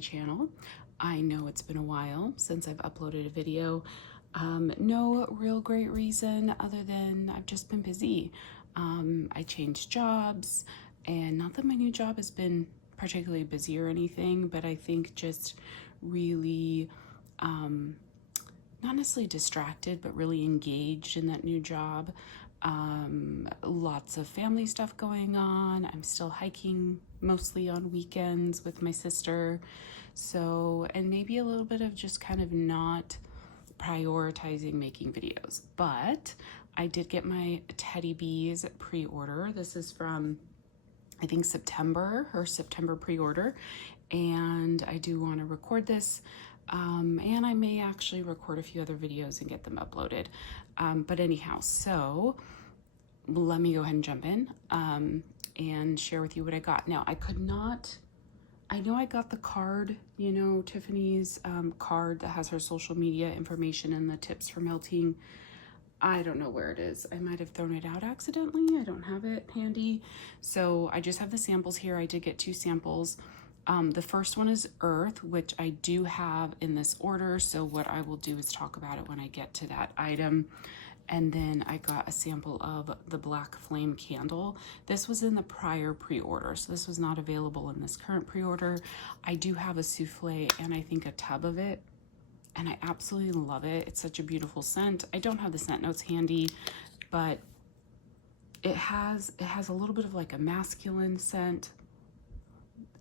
channel. I know it's been a while since I've uploaded a video. No real great reason other than I've just been busy. I changed jobs, and not that my new job has been particularly busy or anything, but I think just really not necessarily distracted, but really engaged in that new job. Lots of family stuff going on. I'm still hiking mostly on weekends with my sister. So, and maybe a little bit of just kind of not prioritizing making videos. But I did get my Teddy Bees pre-order. This is from, I think, September pre-order. And I do want to record this. And I may actually record a few other videos and get them uploaded. But anyhow, so let me go ahead and jump in and share with you what I got. Now, I know I got the card, you know, Tiffany's card that has her social media information and the tips for melting. I don't know where it is. I might have thrown it out accidentally. I don't have it handy. So I just have the samples here. I did get 2 samples. The first one is Earth, which I do have in this order. So what I will do is talk about it when I get to that item. And then I got a sample of the Black Flame candle. This was in the prior pre-order, so this was not available in this current pre-order. I do have a souffle and I think a tub of it, and I absolutely love it. It's such a beautiful scent. I don't have the scent notes handy, but it has a little bit of like a masculine scent.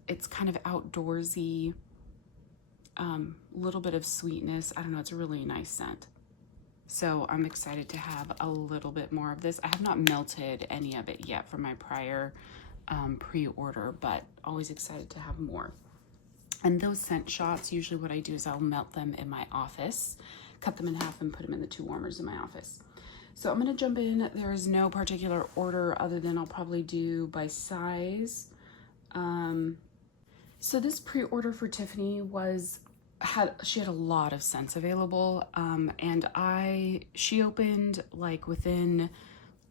It's kind of outdoorsy, little bit of sweetness. I don't know, it's a really nice scent. So I'm excited to have a little bit more of this. I have not melted any of it yet from my prior pre-order, but always excited to have more. And those scent shots, usually what I do is I'll melt them in my office, cut them in half and put them in the 2 warmers in my office. So I'm gonna jump in. There is no particular order other than I'll probably do by size. So this pre-order for Tiffany she had a lot of scents available, and she opened like within,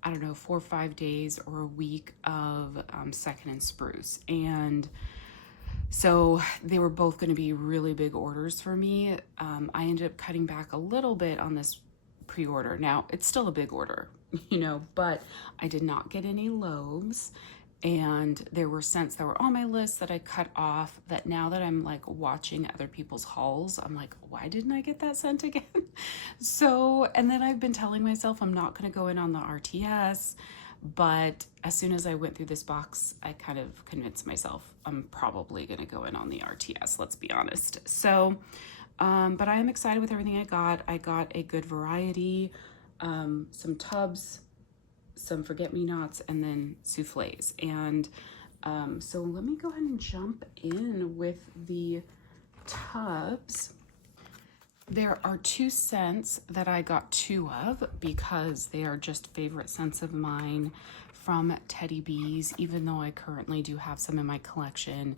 I don't know, 4 or 5 days or a week of Second and Spruce, and so they were both going to be really big orders for me. I ended up cutting back a little bit on this pre-order. Now it's still a big order, you know, but I did not get any loaves. And there were scents that were on my list that I cut off, that now that I'm like watching other people's hauls, I'm like, why didn't I get that scent again? So, and then I've been telling myself I'm not going to go in on the RTS, but as soon as I went through this box, I kind of convinced myself I'm probably going to go in on the RTS, let's be honest. So, but I am excited with everything I got. I got a good variety, some tubs, some forget-me-nots, and then souffles. And so let me go ahead and jump in with the tubs. There are 2 scents that I got 2 of because they are just favorite scents of mine from Teddy Bees, even though I currently do have some in my collection.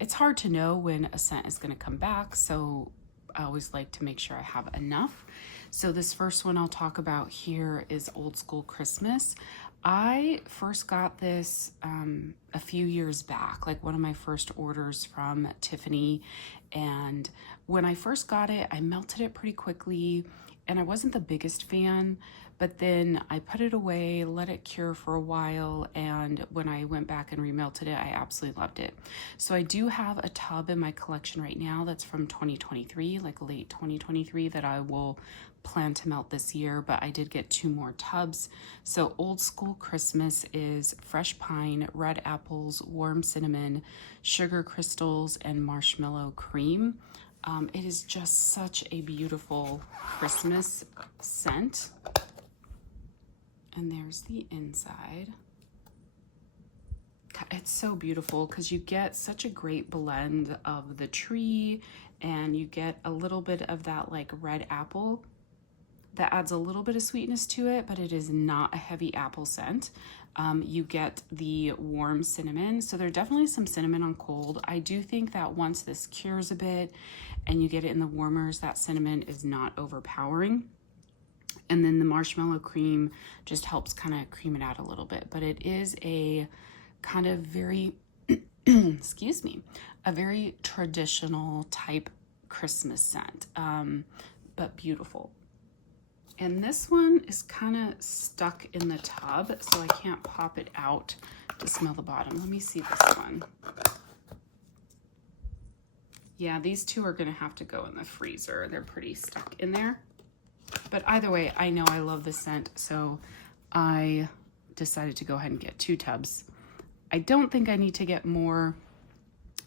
It's hard to know when a scent is going to come back, so I always like to make sure I have enough. So this first one I'll talk about here is Old School Christmas. I first got this a few years back, like one of my first orders from Tiffany. And when I first got it, I melted it pretty quickly, and I wasn't the biggest fan. But then I put it away, let it cure for a while, and when I went back and remelted it, I absolutely loved it. So I do have a tub in my collection right now that's from 2023, like late 2023, that I will plan to melt this year, but I did get 2 more tubs. So Old School Christmas is fresh pine, red apples, warm cinnamon, sugar crystals, and marshmallow cream. It is just such a beautiful Christmas scent. And there's the inside. It's so beautiful because you get such a great blend of the tree, and you get a little bit of that like red apple that adds a little bit of sweetness to it, but it is not a heavy apple scent. You get the warm cinnamon. So there's definitely some cinnamon on cold. I do think that once this cures a bit and you get it in the warmers, that cinnamon is not overpowering. And then the marshmallow cream just helps kind of cream it out a little bit. But it is a kind of very excuse me, a very traditional type Christmas scent, but beautiful. And this one is kind of stuck in the tub, so I can't pop it out to smell the bottom. Let me see this one. Yeah, these two are going to have to go in the freezer. They're pretty stuck in there. But either way, I know I love this scent, so I decided to go ahead and get 2 tubs. I don't think I need to get more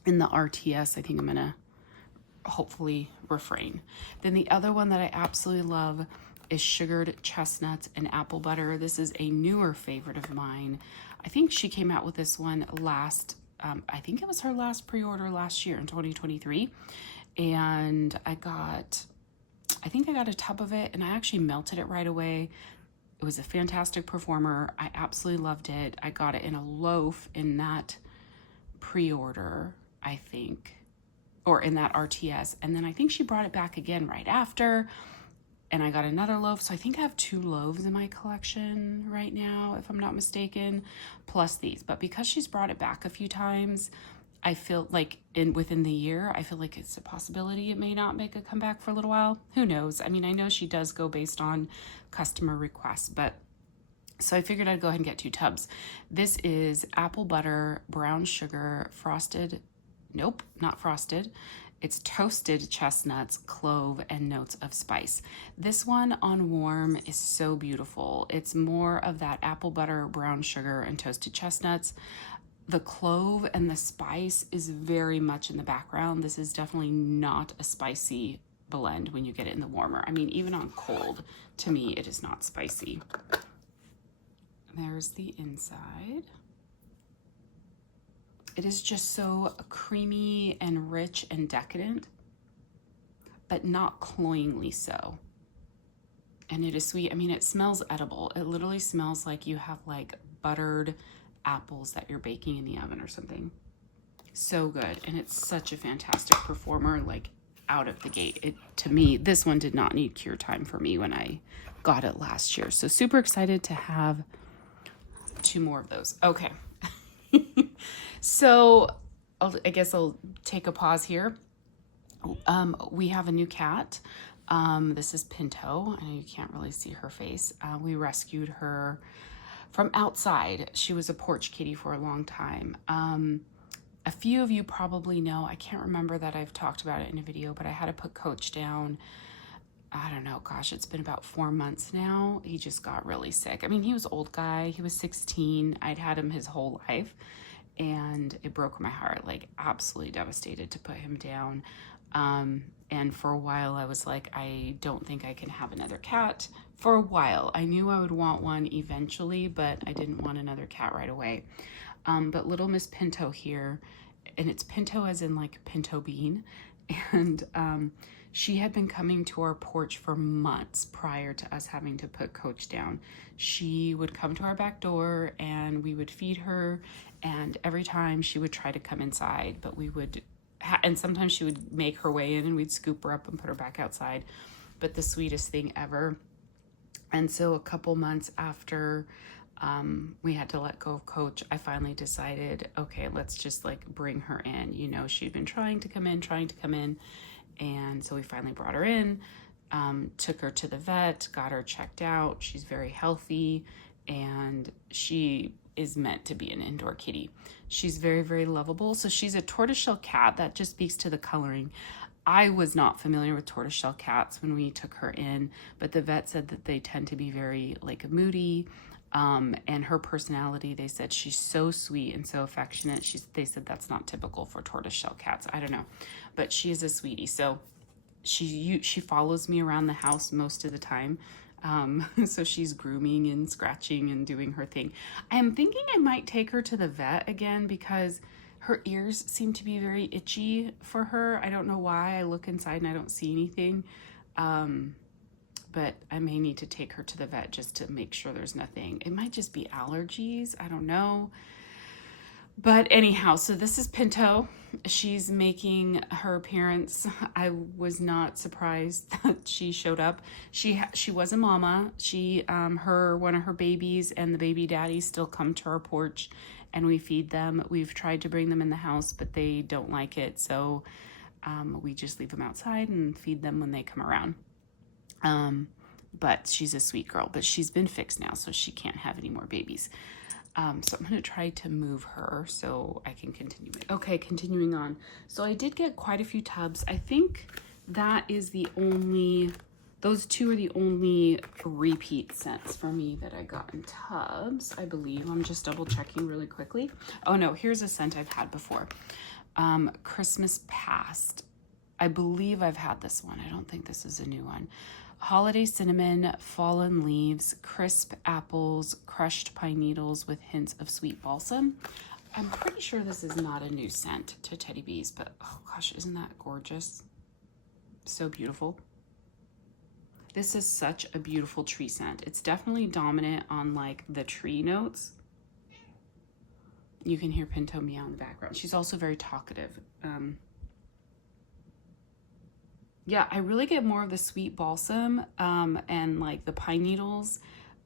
in the RTS. I think I'm going to hopefully refrain. Then the other one that I absolutely love is sugared chestnuts and apple butter. This is a newer favorite of mine. I think she came out with this one last, I think it was her last pre-order last year in 2023. And I think I got a tub of it, and I actually melted it right away. It was a fantastic performer. I absolutely loved it. I got it in a loaf in that pre-order, I think, or in that RTS. And then I think she brought it back again right after, and I got another loaf. So I think I have 2 loaves in my collection right now, if I'm not mistaken, plus these. But because she's brought it back a few times, I feel like within the year, I feel like it's a possibility it may not make a comeback for a little while. Who knows? I mean, I know she does go based on customer requests, but so I figured I'd go ahead and get 2 tubs. This is apple butter, brown sugar, frosted. Nope, not frosted. It's toasted chestnuts, clove, and notes of spice. This one on warm is so beautiful. It's more of that apple butter, brown sugar, and toasted chestnuts. The clove and the spice is very much in the background. This is definitely not a spicy blend when you get it in the warmer. I mean, even on cold, to me, it is not spicy. There's the inside. It is just so creamy and rich and decadent, but not cloyingly so. And it is sweet. I mean, it smells edible. It literally smells like you have like buttered apples that you're baking in the oven or something. So good. And it's such a fantastic performer, like out of the gate. To me, this one did not need cure time for me when I got it last year. So super excited to have 2 more of those. Okay. So I guess I'll take a pause here. We have a new cat. This is Pinto. I know you can't really see her face. We rescued her from outside. She was a porch kitty for a long time. A few of you probably know, I can't remember that I've talked about it in a video, but I had to put Coach down. I don't know, gosh, it's been about 4 months now. He just got really sick. I mean, he was an old guy. He was 16. I'd had him his whole life, and it broke my heart, like absolutely devastated to put him down. And for a while I was like, I don't think I can have another cat. For a while, I knew I would want one eventually, but I didn't want another cat right away. But little Miss Pinto here, and it's Pinto as in like pinto bean, and she had been coming to our porch for months prior to us having to put Coach down. She would come to our back door and we would feed her, and every time she would try to come inside, but we would, and sometimes she would make her way in and we'd scoop her up and put her back outside. But the sweetest thing ever. And so a couple months after we had to let go of Coach, I finally decided, okay, let's just like bring her in. You know, she'd been trying to come in. And so we finally brought her in, took her to the vet, got her checked out. She's very healthy, and she is meant to be an indoor kitty. She's very, very lovable. So she's a tortoiseshell cat. That just speaks to the coloring. I was not familiar with tortoiseshell cats when we took her in, but the vet said that they tend to be very like moody. And her personality, they said she's so sweet and so affectionate. They said that's not typical for tortoiseshell cats. I don't know, but she is a sweetie. So she follows me around the house most of the time. So she's grooming and scratching and doing her thing. I am thinking I might take her to the vet again because her ears seem to be very itchy for her. I don't know why. I look inside and I don't see anything. But I may need to take her to the vet just to make sure there's nothing. It might just be allergies. I don't know. But anyhow, so this is Pinto. She's making her appearance. I was not surprised that she showed up. She was a mama. One of her babies and the baby daddy still come to our porch, and we feed them. We've tried to bring them in the house, but they don't like it, so we just leave them outside and feed them when they come around. But she's a sweet girl, but she's been fixed now, so she can't have any more babies. So I'm going to try to move her so I can continue. Okay, continuing on. So I did get quite a few tubs. I think that is those two are the only repeat scents for me that I got in tubs, I believe. I'm just double checking really quickly. Oh no, here's a scent I've had before. Christmas Past. I believe I've had this one. I don't think this is a new one. Holiday cinnamon, fallen leaves, crisp apples, crushed pine needles with hints of sweet balsam. I'm pretty sure this is not a new scent to Teddy Bees, but oh gosh, isn't that gorgeous? So beautiful. This is such a beautiful tree scent. It's definitely dominant on like the tree notes. You can hear Pinto meow in the background. She's also very talkative. Yeah, I really get more of the sweet balsam and like the pine needles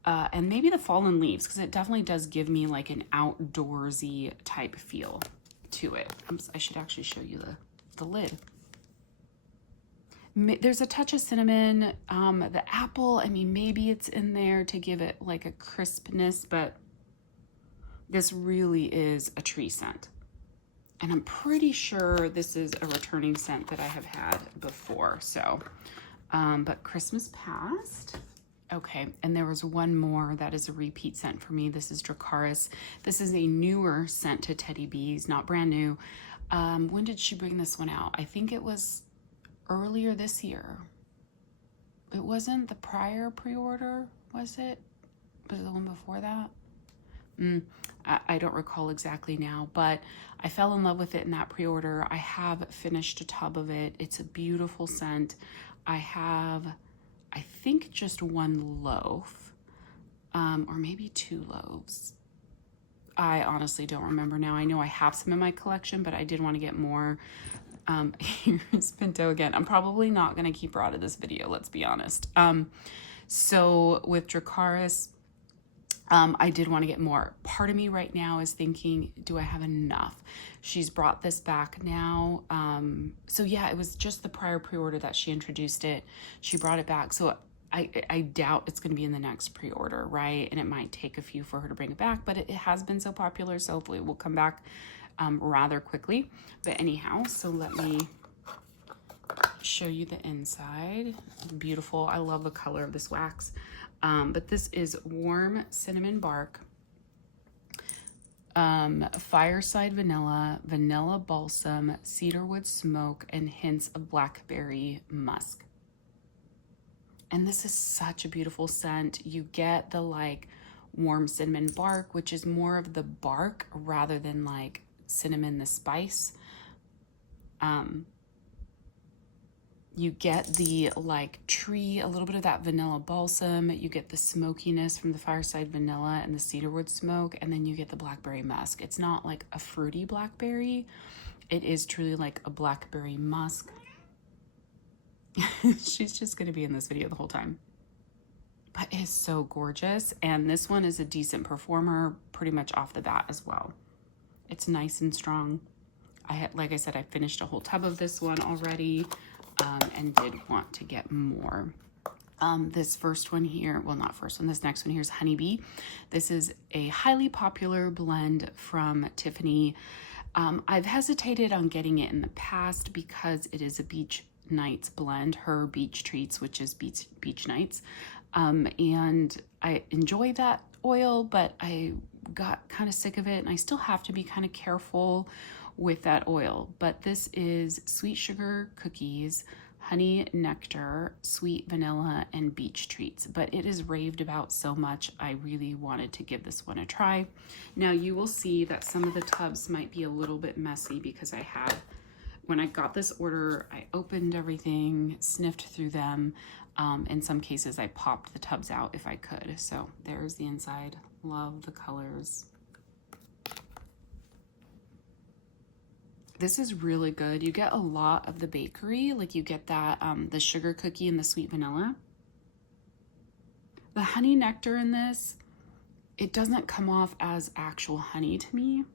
and maybe the fallen leaves, because it definitely does give me like an outdoorsy type feel to it. I should actually show you the lid. There's a touch of cinnamon. The apple, I mean, maybe it's in there to give it like a crispness, but this really is a tree scent. And I'm pretty sure this is a returning scent that I have had before. So, but Christmas Past. Okay, and there was one more that is a repeat scent for me. This is Dracaris. This is a newer scent to Teddy Bees, not brand new. When did she bring this one out? I think it was earlier this year. It wasn't the prior pre-order, was it? Was it the one before that? I don't recall exactly now, but I fell in love with it in that pre-order. I have finished a tub of it. It's a beautiful scent. I have, I think, just one loaf, or maybe 2 loaves. I honestly don't remember now. I know I have some in my collection, but I did want to get more. Here's Pinto again. I'm probably not going to keep her out of this video, let's be honest. So with Dracaris, I did want to get more. Part of me right now is thinking, do I have enough? She's brought this back now. So yeah, it was just the prior pre-order that she introduced it. She brought it back. So I doubt it's going to be in the next pre-order, right? And it might take a few for her to bring it back, but it has been so popular, so hopefully it will come back rather quickly. But anyhow, so let me show you the inside. Beautiful. I love the color of this wax. But this is warm cinnamon bark, fireside vanilla, vanilla balsam, cedarwood smoke, and hints of blackberry musk. And this is such a beautiful scent. You get the like warm cinnamon bark, which is more of the bark rather than like cinnamon, the spice. You get the like tree, a little bit of that vanilla balsam. You get the smokiness from the fireside vanilla and the cedarwood smoke. And then you get the blackberry musk. It's not like a fruity blackberry. It is truly like a blackberry musk. She's just going to be in this video the whole time. But it is so gorgeous. And this one is a decent performer pretty much off the bat as well. It's nice and strong. Like I said, I finished a whole tub of this one already. And did want to get more. This first one here, well, not first one, this next one here is Honeybee. This is a highly popular blend from Tiffany. I've hesitated on getting it in the past because it is a Beach Nights blend, her Beach Treats, which is Beach Nights. And I enjoy that oil, but I got kind of sick of it, and I still have to be kind of careful with that oil. But this is sweet sugar cookies, honey nectar, sweet vanilla, and beach treats. But it is raved about so much, I really wanted to give this one a try. Now you will see that some of the tubs might be a little bit messy because when I got this order, I opened everything, sniffed through them. In some cases I popped the tubs out if I could. So there's the inside. Love the colors. This is really good. You get a lot of the bakery, like you get that, the sugar cookie and the sweet vanilla. The honey nectar in this, it doesn't come off as actual honey to me.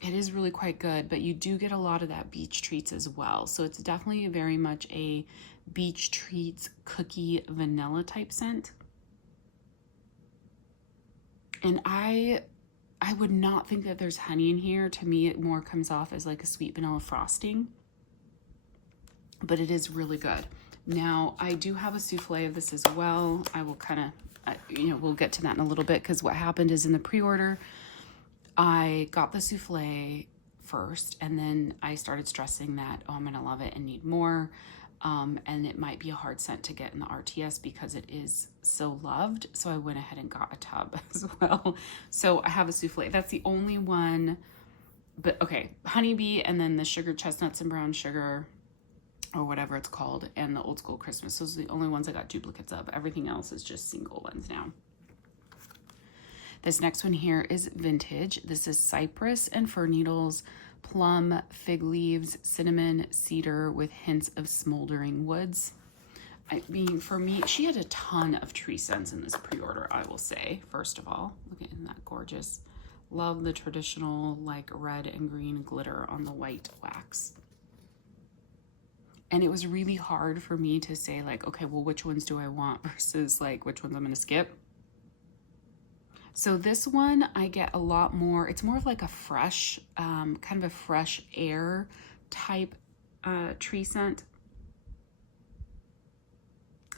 It is really quite good, but you do get a lot of that beach treats as well. So it's definitely very much a beach treats cookie vanilla type scent. And I would not think that there's honey in here. To me, it more comes off as like a sweet vanilla frosting, but it is really good. Now, I do have a souffle of this as well. I will kind of, we'll get to that in a little bit, because what happened is in the pre-order, I got the souffle first, and then I started stressing that, oh, I'm gonna love it and need more. And it might be a hard scent to get in the RTS because it is so loved. So I went ahead and got a tub as well. So I have a souffle. That's the only one, but okay, honeybee, and then the sugar chestnuts and brown sugar, or whatever it's called, and the old school Christmas. Those are the only ones I got duplicates of. Everything else is just single ones now. This next one here is vintage. This is cypress and fir needles, plum, fig leaves, cinnamon, cedar with hints of smoldering woods. I mean, for me, she had a ton of tree scents in this pre-order, I will say. First of all, look at that gorgeous. Love the traditional like red and green glitter on the white wax. And it was really hard for me to say like, okay, well, which ones do I want versus like which ones I'm gonna skip. So this one, I get a lot more, it's more of like a fresh, kind of a fresh air type tree scent.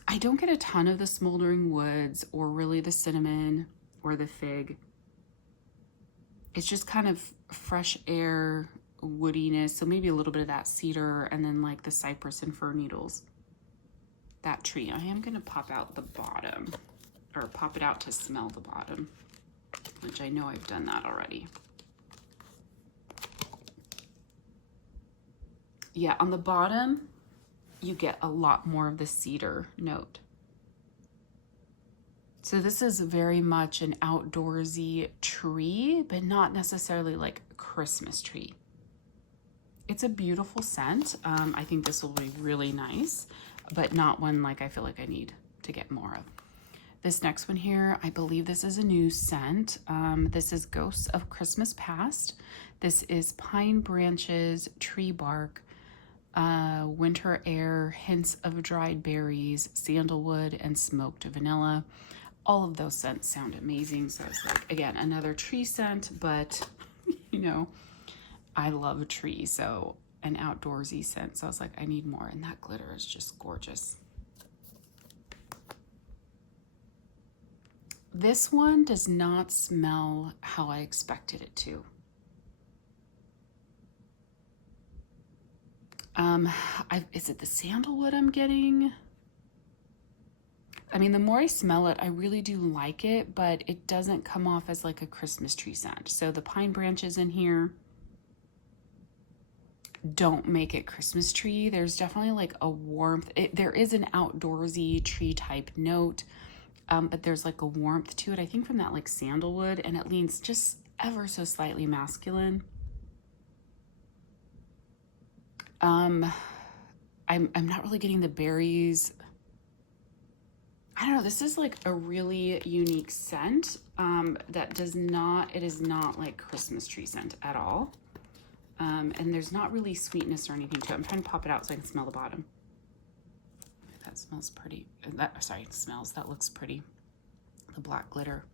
I don't get a ton of the smoldering woods or really the cinnamon or the fig. It's just kind of fresh air woodiness. So maybe a little bit of that cedar, and then like the cypress and fir needles. That tree. I am gonna pop out the bottom, or pop it out to smell the bottom, which I know I've done that already. Yeah, on the bottom, you get a lot more of the cedar note. So this is very much an outdoorsy tree, but not necessarily like a Christmas tree. It's a beautiful scent. I think this will be really nice, but not one like I feel like I need to get more of. This next one here, I believe this is a new scent. This is Ghosts of Christmas Past. This is pine branches, tree bark, winter air, hints of dried berries, sandalwood, and smoked vanilla. All of those scents sound amazing. So it's like, again, another tree scent, but you know, I love a tree, so an outdoorsy scent. So I was like, I need more, and that glitter is just gorgeous. This one does not smell how I expected it to. Is it the sandalwood I'm getting? I mean, the more I smell it, I really do like it, but it doesn't come off as like a Christmas tree scent. So the pine branches in here don't make it Christmas tree. There's definitely like a warmth. There is an outdoorsy tree type note, but there's like a warmth to it, I think, from that like sandalwood, and it leans just ever so slightly masculine. I'm not really getting the berries. I don't know, this is like a really unique scent that it is not like Christmas tree scent at all. And there's not really sweetness or anything to it. I'm trying to pop it out so I can smell the bottom. That smells pretty. That looks pretty. The black glitter.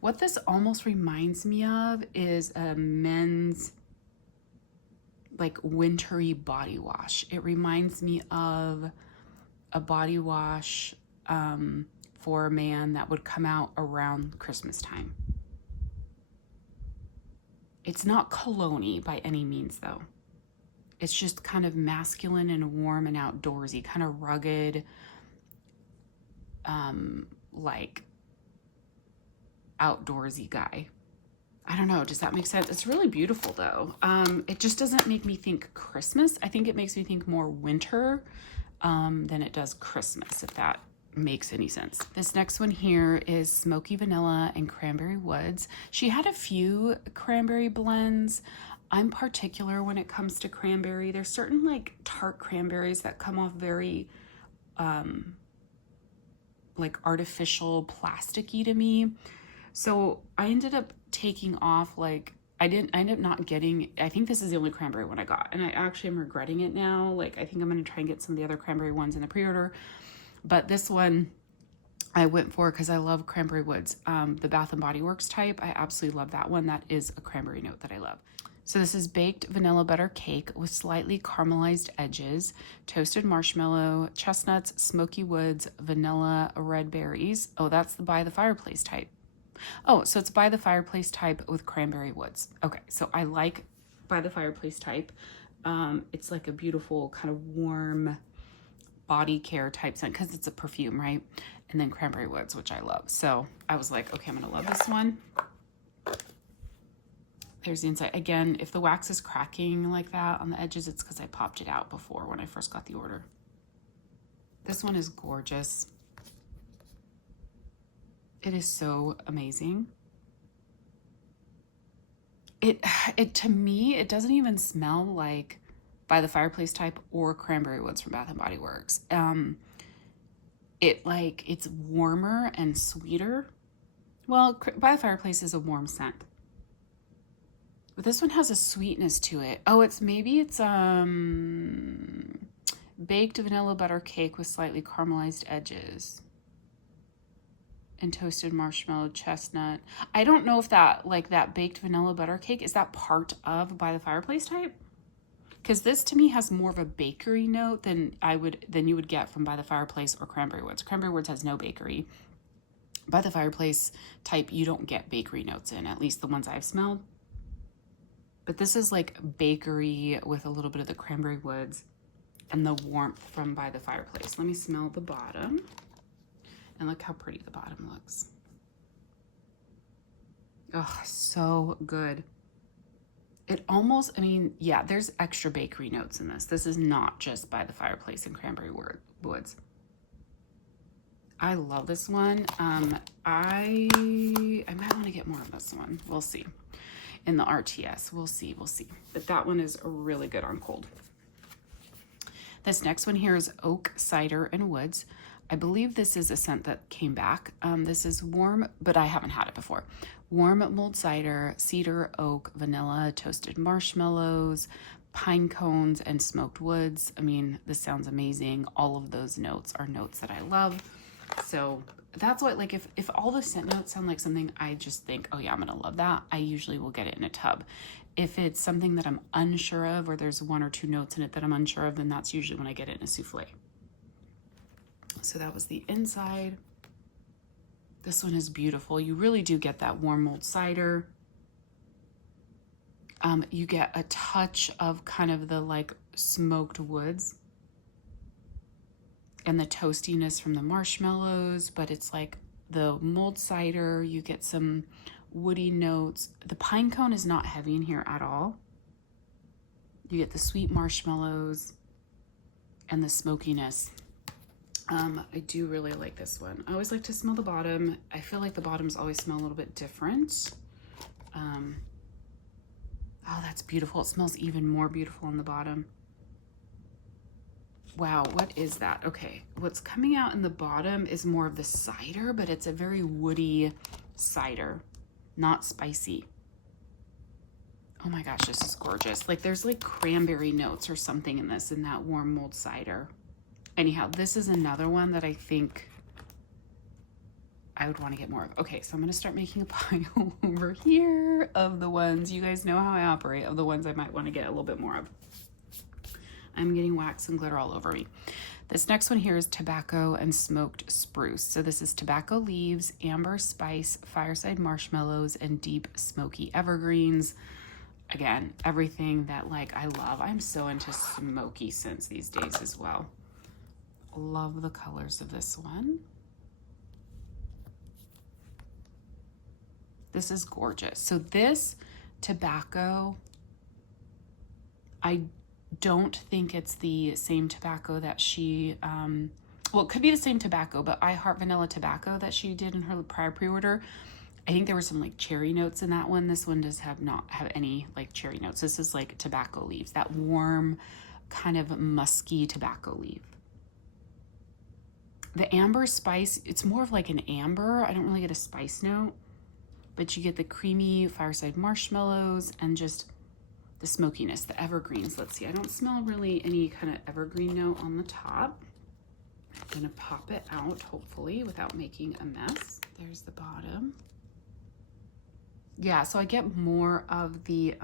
What this almost reminds me of is a men's like wintry body wash. It reminds me of a body wash for a man that would come out around Christmas time. It's not cologne-y by any means though. It's just kind of masculine and warm and outdoorsy, kind of rugged, like outdoorsy guy. I don't know, does that make sense? It's really beautiful though. It just doesn't make me think Christmas. I think it makes me think more winter than it does Christmas, if that makes any sense. This next one here is Smoky Vanilla and Cranberry Woods. She had a few cranberry blends. I'm particular when it comes to cranberry. There's certain like tart cranberries that come off very like artificial plasticky to me. So I ended up taking off like I ended up not getting, I think this is the only cranberry one I got, and I actually am regretting it now. Like I think I'm going to try and get some of the other cranberry ones in the pre-order, but this one I went for because I love Cranberry Woods. The Bath and Body Works type, I absolutely love that one. That is a cranberry note that I love. So this is baked vanilla butter cake with slightly caramelized edges, toasted marshmallow, chestnuts, smoky woods, vanilla, red berries. Oh, that's the by the fireplace type. Oh, so it's by the fireplace type with cranberry woods. Okay, so I like by the fireplace type. It's like a beautiful kind of warm body care type scent because it's a perfume, right? And then cranberry woods, which I love. So I was like, okay, I'm gonna love this one. There's the inside. Again, if the wax is cracking like that on the edges, it's because I popped it out before when I first got the order. This one is gorgeous. It is so amazing. It to me, it doesn't even smell like by the fireplace type or cranberry woods from Bath and Body Works. It's warmer and sweeter. Well, by the fireplace is a warm scent, but this one has a sweetness to it. Oh, it's baked vanilla butter cake with slightly caramelized edges and toasted marshmallow, chestnut. I don't know if that, like that baked vanilla butter cake, is that part of by the fireplace type? Because this to me has more of a bakery note than you would get from by the fireplace or cranberry woods. Cranberry woods has no bakery. By the fireplace type, you don't get bakery notes in, at least the ones I've smelled. But this is like bakery with a little bit of the cranberry woods and the warmth from by the fireplace. Let me smell the bottom. And look how pretty the bottom looks. Oh, so good. It almost, I mean, yeah, there's extra bakery notes in this. This is not just by the fireplace and cranberry woods. I love this one. I might want to get more of this one. We'll see. In the RTS, we'll see. But that one is really good on cold. This next one here is Oak, Cider, and Woods. I believe this is a scent that came back. This is warm, but I haven't had it before. Warm mulled cider, cedar, oak, vanilla, toasted marshmallows, pine cones, and smoked woods. I mean, this sounds amazing. All of those notes are notes that I love. So that's what, like, if all the scent notes sound like something I just think, oh yeah, I'm gonna love that, I usually will get it in a tub. If it's something that I'm unsure of, or there's one or two notes in it that I'm unsure of, then that's usually when I get it in a souffle. So that was the inside. This one is beautiful. You really do get that warm mulled cider. You get a touch of kind of the like smoked woods and the toastiness from the marshmallows, but it's like the mulled cider. You get some woody notes. The pine cone is not heavy in here at all. You get the sweet marshmallows and the smokiness. I do really like this one. I always like to smell the bottom. I feel like the bottoms always smell a little bit different. Oh, that's beautiful. It smells even more beautiful on the bottom. Wow, what is that? Okay, what's coming out in the bottom is more of the cider, but it's a very woody cider, not spicy. Oh my gosh, this is gorgeous. Like there's like cranberry notes or something in this, in that warm mulled cider. Anyhow, this is another one that I think I would want to get more of. Okay, so I'm going to start making a pile over here of the ones, you guys know how I operate, of the ones I might want to get a little bit more of. I'm getting wax and glitter all over me. This next one here is tobacco and smoked spruce. So this is tobacco leaves, amber spice, fireside marshmallows, and deep smoky evergreens. Again, everything that like I love. I'm so into smoky scents these days as well. Love the colors of this one. This is gorgeous. So this tobacco, I don't think it's the same tobacco that she well, it could be the same tobacco, but I Heart Vanilla Tobacco that she did in her prior pre-order, I think there were some like cherry notes in that one. This one does not have any like cherry notes. This is like tobacco leaves, that warm kind of musky tobacco leaf. The amber spice, it's more of like an amber. I don't really get a spice note, but you get the creamy fireside marshmallows and just the smokiness, the evergreens. Let's see, I don't smell really any kind of evergreen note on the top. I'm gonna pop it out, hopefully, without making a mess. There's the bottom. Yeah, so I get more of the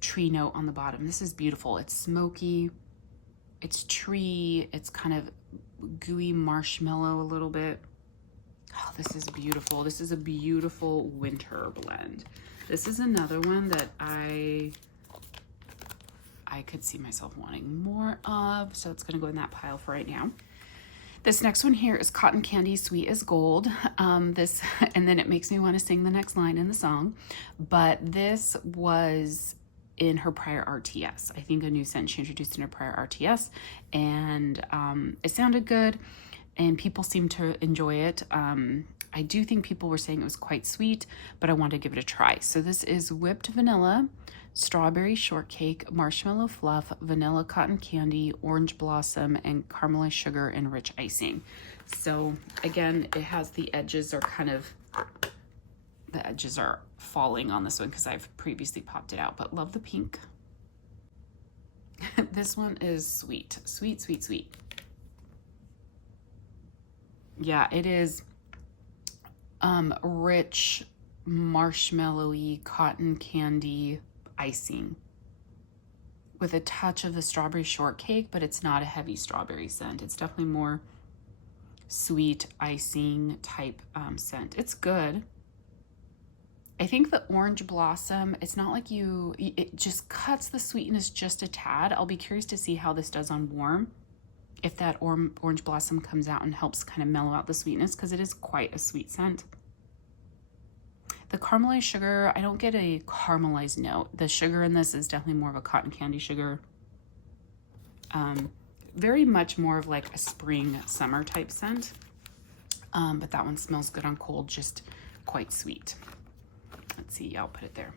tree note on the bottom. This is beautiful. It's smoky, it's tree, it's kind of gooey marshmallow a little bit. Oh, this is beautiful. This is a beautiful winter blend. This is another one that I could see myself wanting more of, so it's gonna go in that pile for right now. This next one here is Cotton Candy Sweet as Gold. And then it makes me want to sing the next line in the song, but this was in her prior RTS. I think a new scent she introduced in her prior RTS, and it sounded good and people seemed to enjoy it. I do think people were saying it was quite sweet, but I wanted to give it a try. So this is whipped vanilla, strawberry shortcake, marshmallow fluff, vanilla cotton candy, orange blossom, and caramelized sugar and rich icing. So again, it has the edges are falling on this one because I've previously popped it out, but love the pink. This one is sweet, sweet, sweet, sweet. Yeah, it is rich, marshmallowy, cotton candy icing with a touch of the strawberry shortcake, but it's not a heavy strawberry scent. It's definitely more sweet icing type scent. It's good. I think the orange blossom, it's not like it just cuts the sweetness just a tad. I'll be curious to see how this does on warm, if that orange blossom comes out and helps kind of mellow out the sweetness, because it is quite a sweet scent. The caramelized sugar, I don't get a caramelized note. The sugar in this is definitely more of a cotton candy sugar. Very much more of like a spring, summer type scent. But that one smells good on cold, just quite sweet. Let's see, I'll put it there.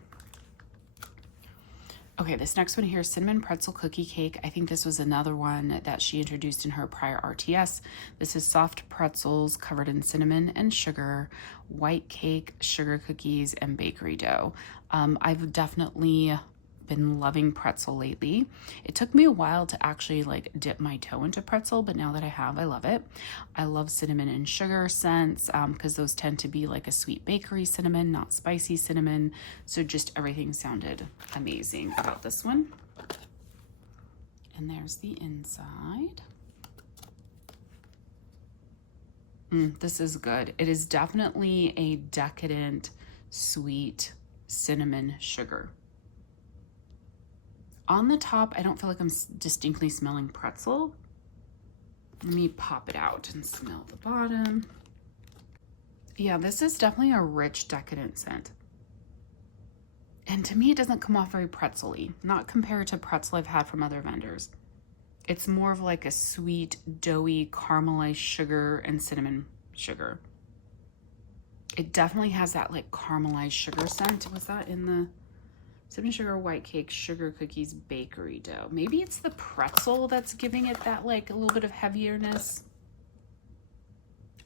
Okay, this next one here is Cinnamon Pretzel Cookie Cake. I think this was another one that she introduced in her prior RTS. This is soft pretzels covered in cinnamon and sugar, white cake, sugar cookies, and bakery dough. I've definitely been loving pretzel lately. It took me a while to actually like dip my toe into pretzel, but now that I have, I love it. I love cinnamon and sugar scents because those tend to be like a sweet bakery cinnamon, not spicy cinnamon. So just everything sounded amazing about this one. And there's the inside. This is good. It is definitely a decadent, sweet cinnamon sugar. On the top, I don't feel like I'm distinctly smelling pretzel. Let me pop it out and smell the bottom. Yeah, this is definitely a rich, decadent scent. And to me, it doesn't come off very pretzel-y, not compared to pretzel I've had from other vendors. It's more of like a sweet, doughy, caramelized sugar and cinnamon sugar. It definitely has that like caramelized sugar scent. Was that in the cinnamon sugar, white cake, sugar cookies, bakery dough? Maybe it's the pretzel that's giving it that like a little bit of heavierness.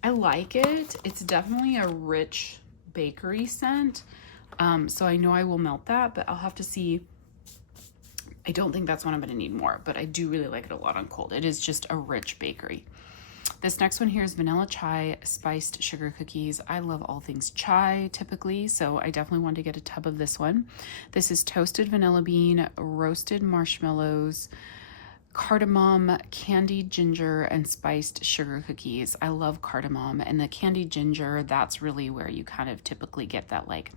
I like it. It's definitely a rich bakery scent. So I know I will melt that, but I'll have to see. I don't think that's what I'm going to need more, but I do really like it a lot on cold. It is just a rich bakery. This next one here is vanilla chai spiced sugar cookies. I love all things chai typically, so I definitely wanted to get a tub of this one. This is toasted vanilla bean, roasted marshmallows, cardamom, candied ginger, and spiced sugar cookies. I love cardamom, and the candied ginger, that's really where you kind of typically get that like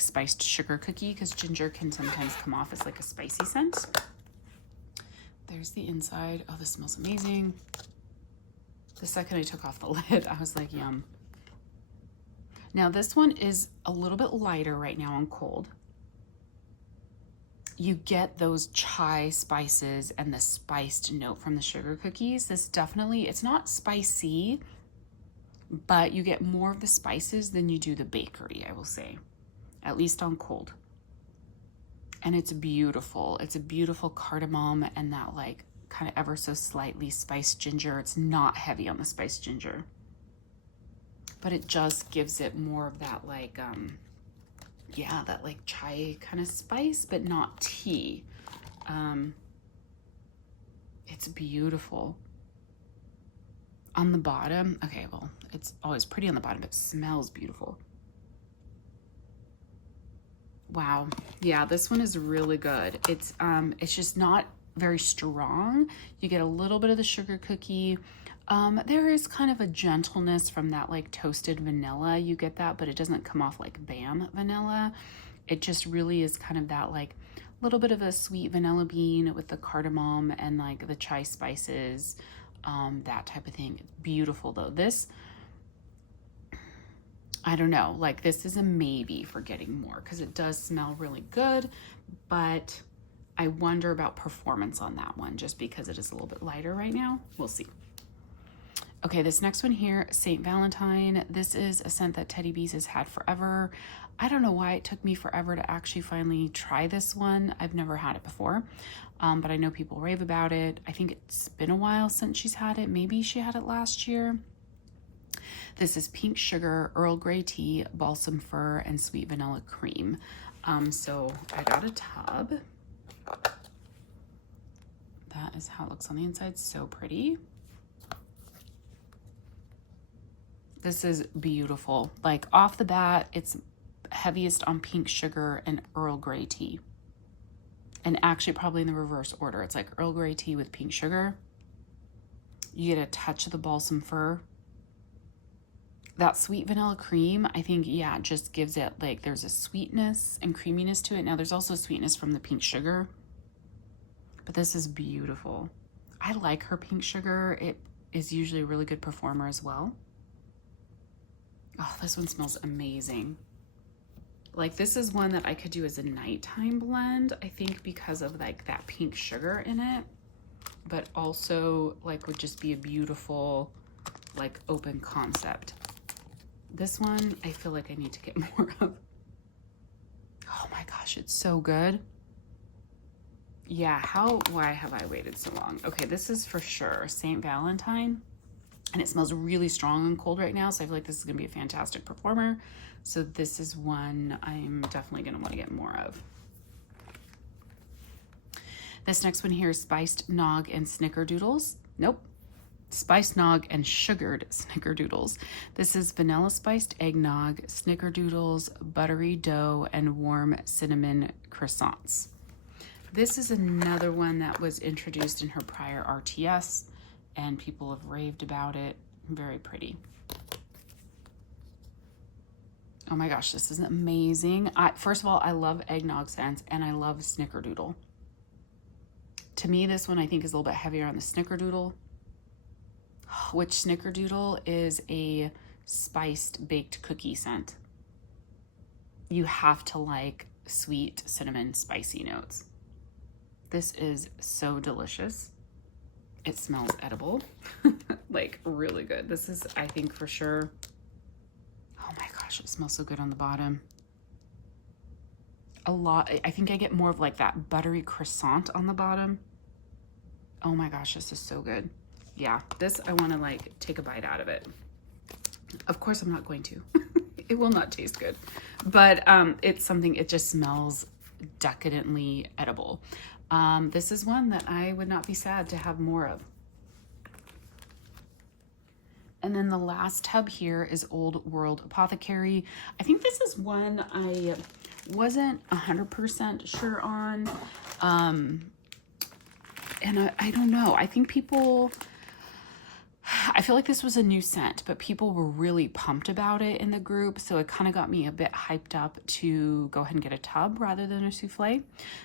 spiced sugar cookie, because ginger can sometimes come off as like a spicy scent. There's the inside. Oh, this smells amazing. The second I took off the lid, I was like, yum. Now this one is a little bit lighter right now on cold. you get those chai spices and the spiced note from the sugar cookies. This definitely, it's not spicy, but you get more of the spices than you do the bakery, I will say, at least on cold. And it's beautiful. It's a beautiful cardamom and that like kind of ever so slightly spiced ginger. It's not heavy on the spiced ginger, but it just gives it more of that like, yeah, that like chai kind of spice, but not tea. It's beautiful. On the bottom, okay, well, it's always pretty on the bottom, but it smells beautiful. Wow, yeah, this one is really good. It's just not very strong. You get a little bit of the sugar cookie. There is kind of a gentleness from that like toasted vanilla. You get that, but it doesn't come off like Bam vanilla. It just really is kind of that like little bit of a sweet vanilla bean with the cardamom and like the chai spices, that type of thing. It's beautiful though. This, I don't know, like this is a maybe for getting more because it does smell really good, but I wonder about performance on that one just because it is a little bit lighter right now. We'll see. Okay, this next one here, St. Valentine. This is a scent that Teddy Bees has had forever. I don't know why it took me forever to actually finally try this one. I've never had it before, but I know people rave about it. I think it's been a while since she's had it. Maybe she had it last year. This is pink sugar, Earl Grey tea, balsam fir, and sweet vanilla cream. So I got a tub. That is how it looks on the inside. So pretty. This is beautiful. Like off the bat, it's heaviest on pink sugar and Earl Grey tea. And actually probably in the reverse order. It's like Earl Grey tea with pink sugar. You get a touch of the balsam fir. That sweet vanilla cream, I think, yeah, just gives it like there's a sweetness and creaminess to it. Now there's also sweetness from the pink sugar. But this is beautiful. I like her pink sugar. It is usually a really good performer as well. Oh, this one smells amazing. Like this is one that I could do as a nighttime blend, I think because of like that pink sugar in it, but also like would just be a beautiful like open concept. This one, I feel like I need to get more of. Oh my gosh, it's so good. Yeah, why have I waited so long? Okay, this is for sure St. Valentine. And it smells really strong and cold right now, so I feel like this is gonna be a fantastic performer. So this is one I'm definitely gonna wanna get more of. This next one here is spiced nog and snickerdoodles. Nope. Spiced nog and sugared snickerdoodles. This is vanilla spiced eggnog, snickerdoodles, buttery dough, and warm cinnamon croissants. This is another one that was introduced in her prior RTS, and people have raved about it. Very pretty. Oh my gosh, this is amazing. First of all, I love eggnog scents and I love snickerdoodle. To me, this one I think is a little bit heavier on the snickerdoodle, which snickerdoodle is a spiced baked cookie scent. You have to like sweet cinnamon spicy notes. This is so delicious. It smells edible, like really good. This is, I think for sure, oh my gosh, it smells so good on the bottom. A lot, I think I get more of like that buttery croissant on the bottom. Oh my gosh, this is so good. Yeah, this, I wanna like take a bite out of it. Of course I'm not going to. It will not taste good, but it's something, it just smells decadently edible. This is one that I would not be sad to have more of. And then the last tub here is Old World Apothecary. I think this is one I wasn't 100% sure on. And I don't know. I think people, I feel like this was a new scent, but people were really pumped about it in the group. So it kind of got me a bit hyped up to go ahead and get a tub rather than a souffle.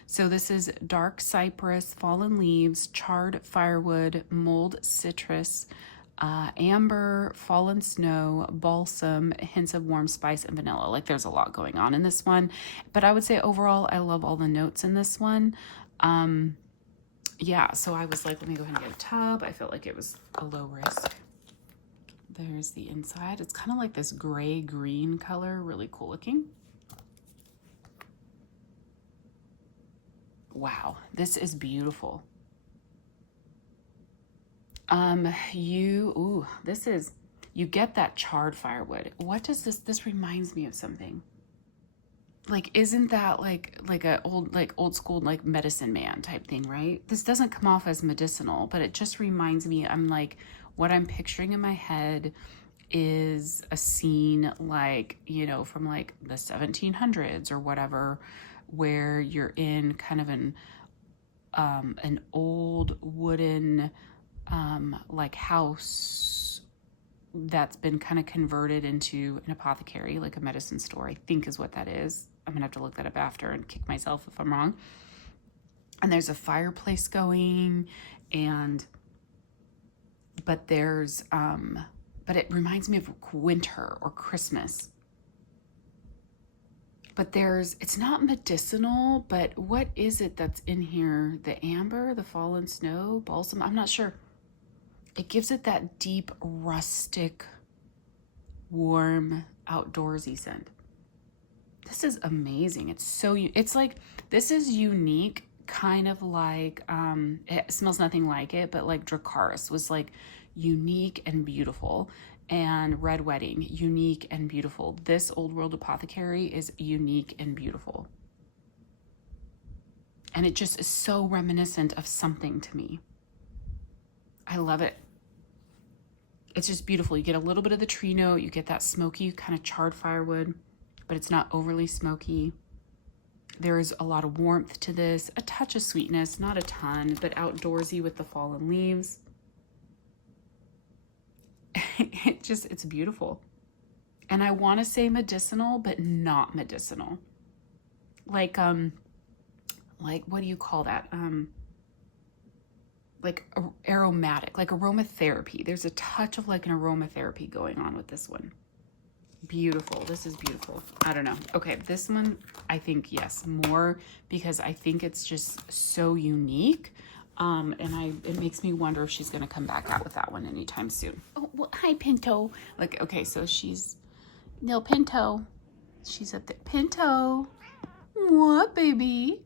So this is dark cypress, fallen leaves, charred firewood, mulled citrus, amber, fallen snow, balsam, hints of warm spice, and vanilla. Like there's a lot going on in this one, but I would say overall I love all the notes in this one. Yeah, so I was like, let me go ahead and get a tub. I felt like it was a low risk. There's the inside. It's kind of like this gray green color, really cool looking. Wow, this is beautiful. You get that charred firewood. What does this reminds me of something. Like, isn't that like a old school like medicine man type thing, right? This doesn't come off as medicinal, but it just reminds me, I'm like, what I'm picturing in my head is a scene like, you know, from like the 1700s or whatever, where you're in kind of an old wooden like house that's been kind of converted into an apothecary, like a medicine store, I think is what that is. I'm gonna have to look that up after and kick myself if I'm wrong. And there's a fireplace going, but it reminds me of winter or Christmas. But it's not medicinal, but what is it that's in here? The amber, the fallen snow, balsam, I'm not sure. It gives it that deep, rustic, warm, outdoorsy scent. This is amazing. It's like, this is unique, kind of like, it smells nothing like it, but like Dracarys was like unique and beautiful, and Red Wedding, unique and beautiful. This Old World Apothecary is unique and beautiful. And it just is so reminiscent of something to me. I love it. It's just beautiful. You get a little bit of the tree note, you get that smoky kind of charred firewood, but it's not overly smoky. There is a lot of warmth to this, a touch of sweetness, not a ton, but outdoorsy with the fallen leaves. It's beautiful. And I want to say medicinal, but not medicinal. Like what do you call that? Like aromatic, like aromatherapy. There's a touch of like an aromatherapy going on with this one. Beautiful. This is beautiful. I don't know. Okay, this one, I think, yes, more, because I think it's just so unique. It makes me wonder if she's going to come back out with that one anytime soon. Oh, well, hi, Pinto. Like, okay, so no, Pinto. She's at the, Pinto. What, baby?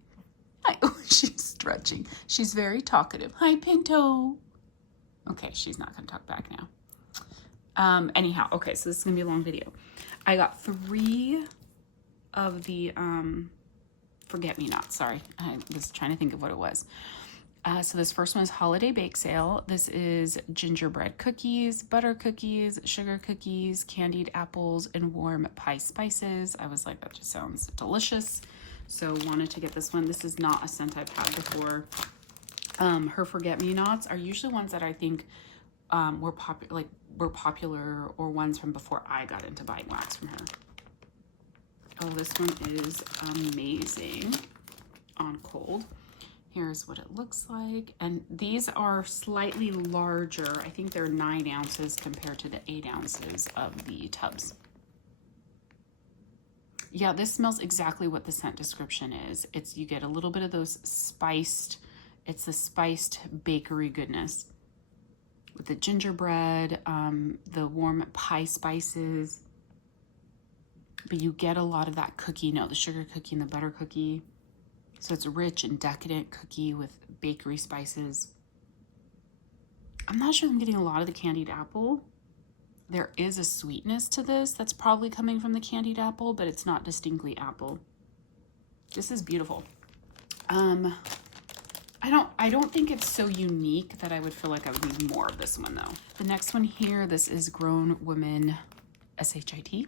Hi. Oh, she's stretching. She's very talkative. Hi, Pinto. Okay, she's not going to talk back now. Anyhow, okay, so this is going to be a long video. I got 3 of the forget-me-nots. Sorry, I was trying to think of what it was. So this first one is Holiday Bake Sale. This is gingerbread cookies, butter cookies, sugar cookies, candied apples, and warm pie spices. I was like, that just sounds delicious. So wanted to get this one. This is not a scent I've had before. Her forget-me-nots are usually ones that I think were popular, or ones from before I got into buying wax from her. Oh, this one is amazing on cold. Here's what it looks like. And these are slightly larger. I think they're 9 ounces compared to the 8 ounces of the tubs. Yeah, this smells exactly what the scent description is. You get a little bit of those spiced, it's the spiced bakery goodness with the gingerbread, the warm pie spices, but you get a lot of that cookie note, the sugar cookie and the butter cookie. So it's a rich and decadent cookie with bakery spices. I'm not sure I'm getting a lot of the candied apple. There is a sweetness to this that's probably coming from the candied apple, but it's not distinctly apple. This is beautiful. I don't think it's so unique that I would feel like I would need more of this one though. The next one here, this is Grown Women SHIT.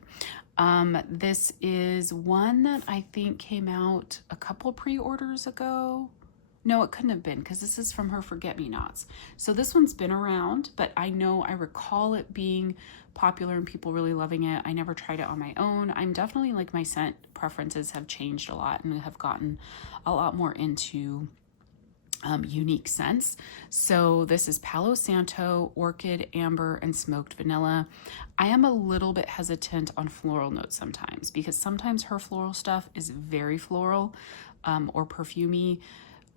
This is one that I think came out a couple pre-orders ago. No, it couldn't have been, because this is from her forget-me-nots. So this one's been around, but I recall it being popular and people really loving it. I never tried it on my own. I'm definitely, like, my scent preferences have changed a lot and have gotten a lot more into unique scents. So this is Palo Santo, Orchid, Amber, and Smoked Vanilla. I am a little bit hesitant on floral notes sometimes because sometimes her floral stuff is very floral or perfumey.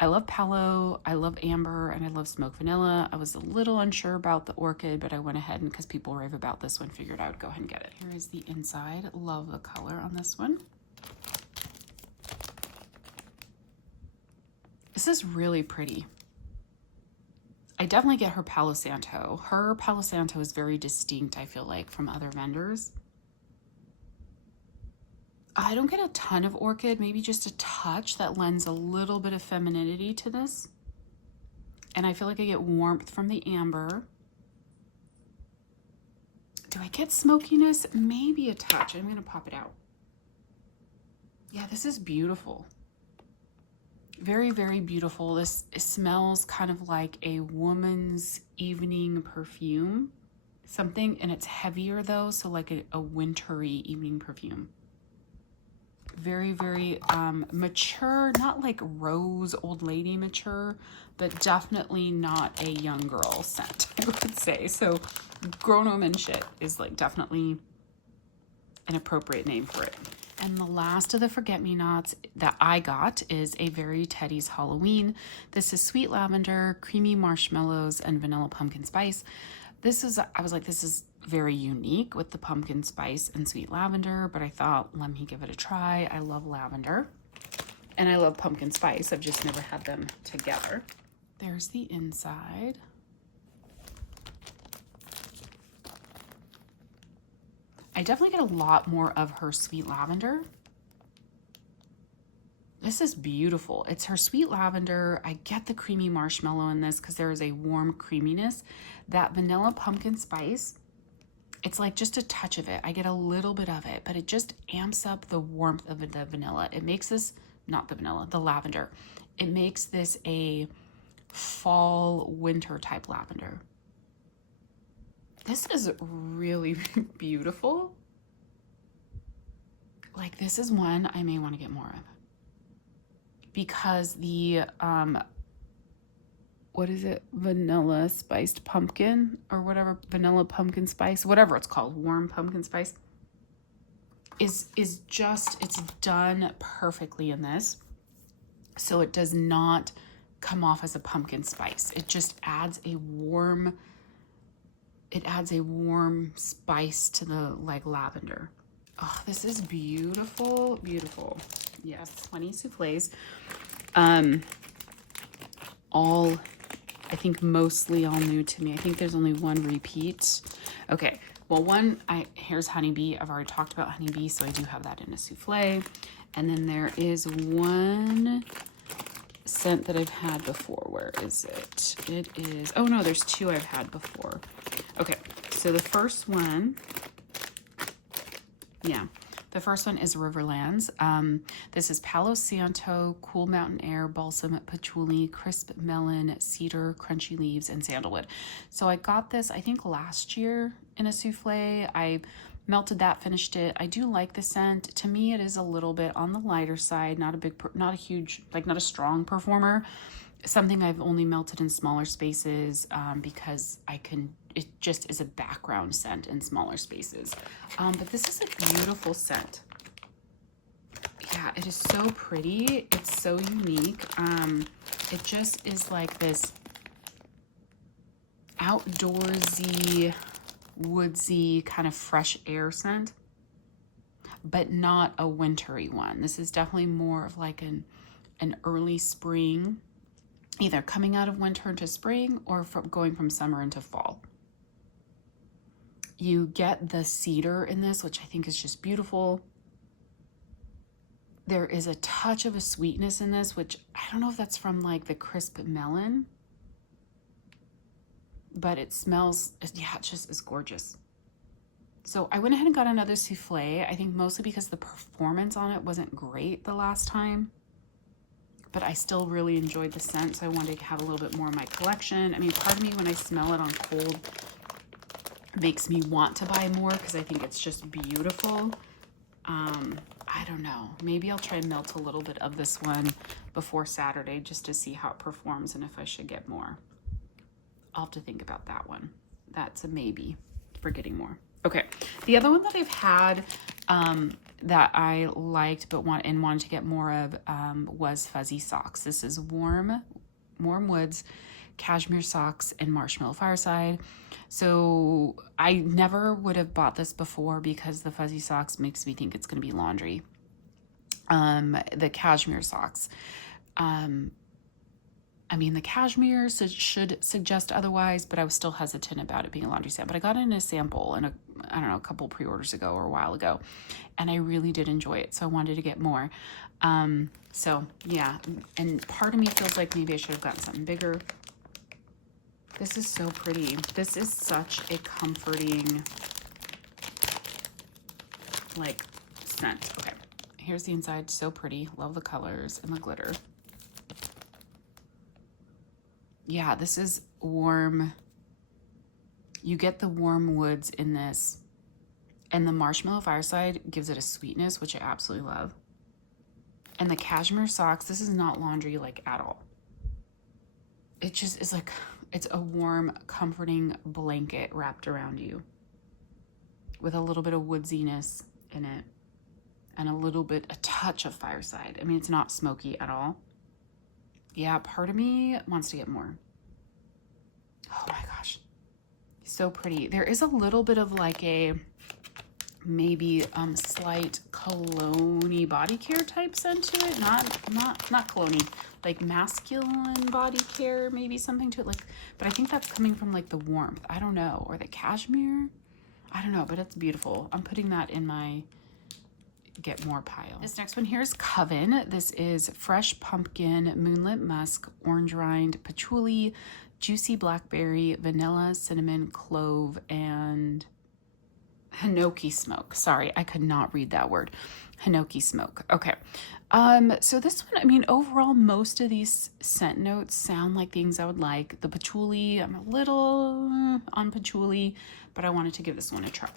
I love Palo, I love Amber, and I love Smoked Vanilla. I was a little unsure about the Orchid, but I went ahead and because people rave about this one, figured I would go ahead and get it. Here is the inside. Love the color on this one. This is really pretty. I definitely get her Palo Santo. Her Palo Santo is very distinct, I feel like, from other vendors. I don't get a ton of Orchid, maybe just a touch that lends a little bit of femininity to this. And I feel like I get warmth from the Amber. Do I get smokiness? Maybe a touch. I'm gonna pop it out. Yeah, this is beautiful. Very, very beautiful. This smells kind of like a woman's evening perfume. Something, and it's heavier though, so like a wintry evening perfume. Very, very mature, not like rose old lady mature, but definitely not a young girl scent, I would say. So grown woman shit is like definitely an appropriate name for it. And the last of the forget-me-nots that I got is a Very Teddy's Halloween. This is sweet lavender, creamy marshmallows, and vanilla pumpkin spice. This is, I was like, this is very unique with the pumpkin spice and sweet lavender, but I thought, let me give it a try. I love lavender and I love pumpkin spice. I've just never had them together. There's the inside. I definitely get a lot more of her sweet lavender. This is beautiful. It's her sweet lavender. I get the creamy marshmallow in this because there is a warm creaminess. That vanilla pumpkin spice, it's like just a touch of it. I get a little bit of it, but it just amps up the warmth of the vanilla. It makes this, not the vanilla, the lavender. It makes this a fall winter type lavender. This is really beautiful. Like this is one I may want to get more of because the, what is it? Vanilla spiced pumpkin or whatever, vanilla pumpkin spice, whatever it's called, warm pumpkin spice is just, it's done perfectly in this. So it does not come off as a pumpkin spice. It just adds a warm, spice to the like lavender. Oh, this is beautiful, beautiful. Yes, 20 souffles. All, I think mostly all new to me. I think there's only one repeat. Okay, well here's Honeybee. I've already talked about Honeybee, so I do have that in a souffle. And then there is one scent that I've had before. Where is it? It is, oh no, there's two I've had before. Okay, so the first one, the first one is Riverlands. This is Palo Santo, Cool Mountain Air, Balsam, Patchouli, Crisp Melon, Cedar, Crunchy Leaves, and Sandalwood. So I got this, I think last year in a souffle. I melted that, finished it. I do like the scent. To me, it is a little bit on the lighter side, not a huge, like not a strong performer. Something I've only melted in smaller spaces because it just is a background scent in smaller spaces. But this is a beautiful scent. Yeah, it is so pretty. It's so unique. It just is like this outdoorsy, woodsy kind of fresh air scent, but not a wintry one. This is definitely more of like an early spring, either coming out of winter into spring or going from summer into fall. You get the cedar in this, which I think is just beautiful. There is a touch of a sweetness in this, which I don't know if that's from like the crisp melon, but it smells, yeah, it just is gorgeous. So I went ahead and got another souffle, I think mostly because the performance on it wasn't great the last time, but I still really enjoyed the scent, so I wanted to have a little bit more in my collection. I mean, part of me when I smell it on cold makes me want to buy more because I think it's just beautiful. I don't know. Maybe I'll try and melt a little bit of this one before Saturday just to see how it performs and if I should get more. I'll have to think about that one. That's a maybe for getting more. Okay, the other one that I've had that I liked but wanted to get more of was Fuzzy Socks. This is Warm Woods Cashmere Socks and Marshmallow Fireside. So I never would have bought this before because the Fuzzy Socks makes me think it's going to be laundry. The Cashmere Socks, I mean, the cashmere should suggest otherwise, but I was still hesitant about it being a laundry set. But I got it in a sample in I don't know, a couple pre-orders ago or a while ago, and I really did enjoy it. So I wanted to get more. So yeah, and part of me feels like maybe I should have gotten something bigger. This is so pretty. This is such a comforting, like, scent. Okay, here's the inside. So pretty. Love the colors and the glitter. Yeah, this is warm. You get the warm woods in this. And the Marshmallow Fireside gives it a sweetness, which I absolutely love. And the Cashmere Socks, this is not laundry, like, at all. It just is like, it's a warm, comforting blanket wrapped around you with a little bit of woodsiness in it and a touch of Fireside. I mean, it's not smoky at all. Yeah, part of me wants to get more. Oh my gosh. So pretty. There is a little bit of like a maybe slight cologne-y body care type scent to it. Not cologne-y, like masculine body care, maybe something to it. Like, but I think that's coming from like the warmth. I don't know. Or the cashmere. I don't know, but it's beautiful. I'm putting that in my get more pile. This next one here is Coven. This is fresh pumpkin, moonlit musk, orange rind, patchouli, juicy blackberry, vanilla, cinnamon, clove, and hinoki smoke. Sorry, I could not read that word. Hinoki smoke. Okay. So this one, I mean, overall, most of these scent notes sound like things I would like. The patchouli, I'm a little on patchouli, but I wanted to give this one a try.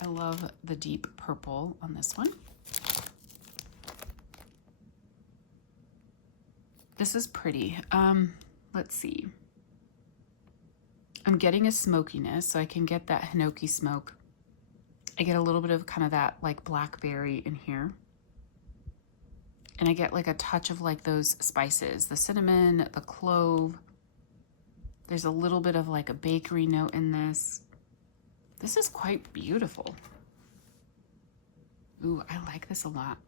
I love the deep purple on this one. This is pretty. Let's see. I'm getting a smokiness, so I can get that hinoki smoke. I get a little bit of kind of that like blackberry in here. And I get like a touch of like those spices, the cinnamon, the clove. There's a little bit of like a bakery note in this. This is quite beautiful. Ooh, I like this a lot.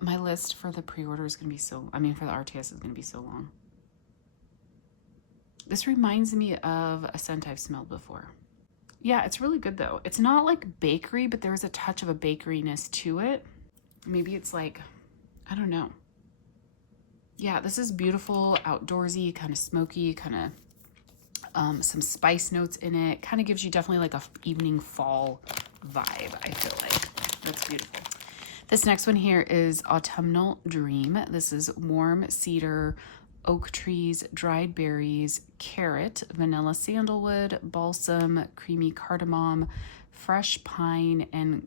My list for the pre-order is gonna be for the RTS is gonna be so long. This reminds me of a scent I've smelled before. Yeah, it's really good though. It's not like bakery, but there is a touch of a bakeryness to it. Maybe it's like, I don't know. Yeah, this is beautiful, outdoorsy, kind of smoky, kind of some spice notes in it. Kind of gives you definitely like a evening fall vibe, I feel like. That's beautiful. This next one here is Autumnal Dream. This is warm cedar, oak trees, dried berries, carrot, vanilla sandalwood, balsam, creamy cardamom, fresh pine, and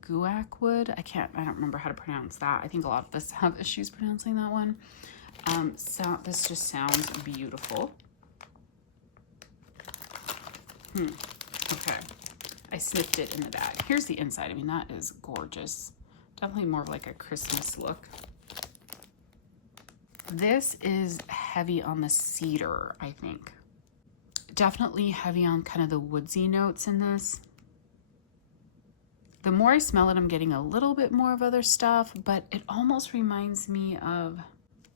guac wood. I don't remember how to pronounce that. I think a lot of us have issues pronouncing that one. This just sounds beautiful. Okay. I sniffed it in the bag. Here's the inside. I mean, that is gorgeous. Definitely more of like a Christmas look. This is heavy on the cedar, I think. Definitely heavy on kind of the woodsy notes in this. The more I smell it, I'm getting a little bit more of other stuff, but it almost reminds me of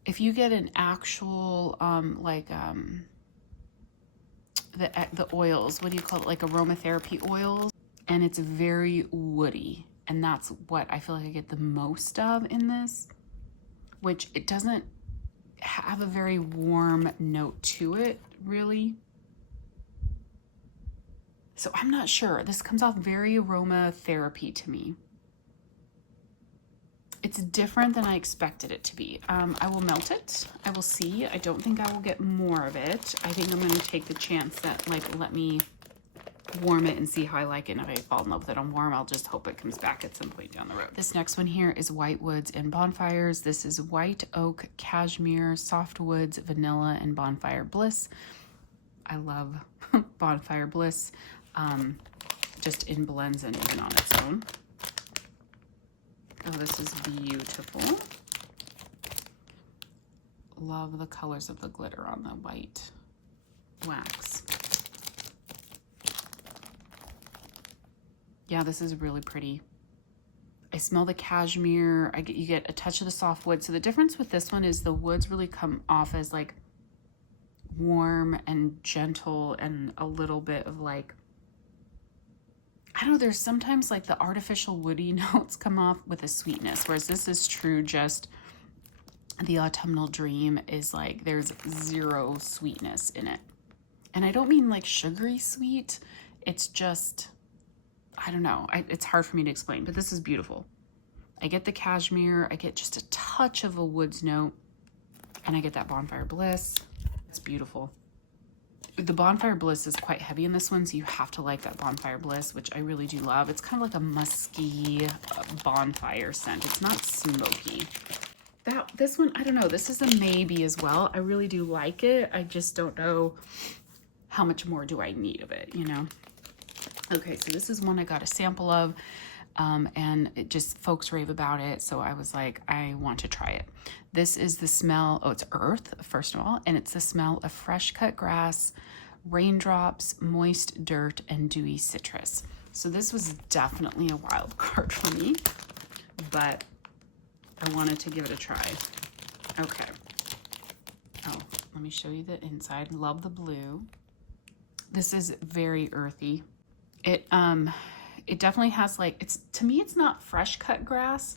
if you get an actual, the oils, what do you call it? Like aromatherapy oils. And it's very woody. And that's what I feel like I get the most of in this, which it doesn't have a very warm note to it, really. So I'm not sure. This comes off very aromatherapy to me. It's different than I expected it to be. I will melt it. I will see. I don't think I will get more of it. I think I'm going to take the chance that, like, let me warm it and see how I like it. And if I fall in love with it on warm, I'll just hope it comes back at some point down the road. This next one here is White Woods and Bonfires. This is White Oak, Cashmere, Soft Woods, Vanilla, and Bonfire Bliss. I love Bonfire Bliss, just in blends and even on its own. Oh, this is beautiful. Love the colors of the glitter on the white wax. Yeah, this is really pretty. I smell the cashmere. You get a touch of the soft wood. So the difference with this one is the woods really come off as like warm and gentle and a little bit of like, I don't know, there's sometimes like the artificial woody notes come off with a sweetness, whereas this is true just the Autumnal Dream is like there's zero sweetness in it. And I don't mean like sugary sweet. It's just, I don't know. It's hard for me to explain, but this is beautiful. I get the cashmere. I get just a touch of a woods note. And I get that Bonfire Bliss. It's beautiful. The Bonfire Bliss is quite heavy in this one, so you have to like that Bonfire Bliss, which I really do love. It's kind of like a musky bonfire scent. It's not smoky. This one, I don't know. This is a maybe as well. I really do like it. I just don't know how much more do I need of it, you know? Okay, so this is one I got a sample of, and it just folks rave about it. So I was like, I want to try it. This is the smell. Oh, it's earth, first of all. And it's the smell of fresh cut grass, raindrops, moist dirt, and dewy citrus. So this was definitely a wild card for me, but I wanted to give it a try. Okay. Oh, let me show you the inside. Love the blue. This is very earthy. It definitely has like, to me, it's not fresh cut grass.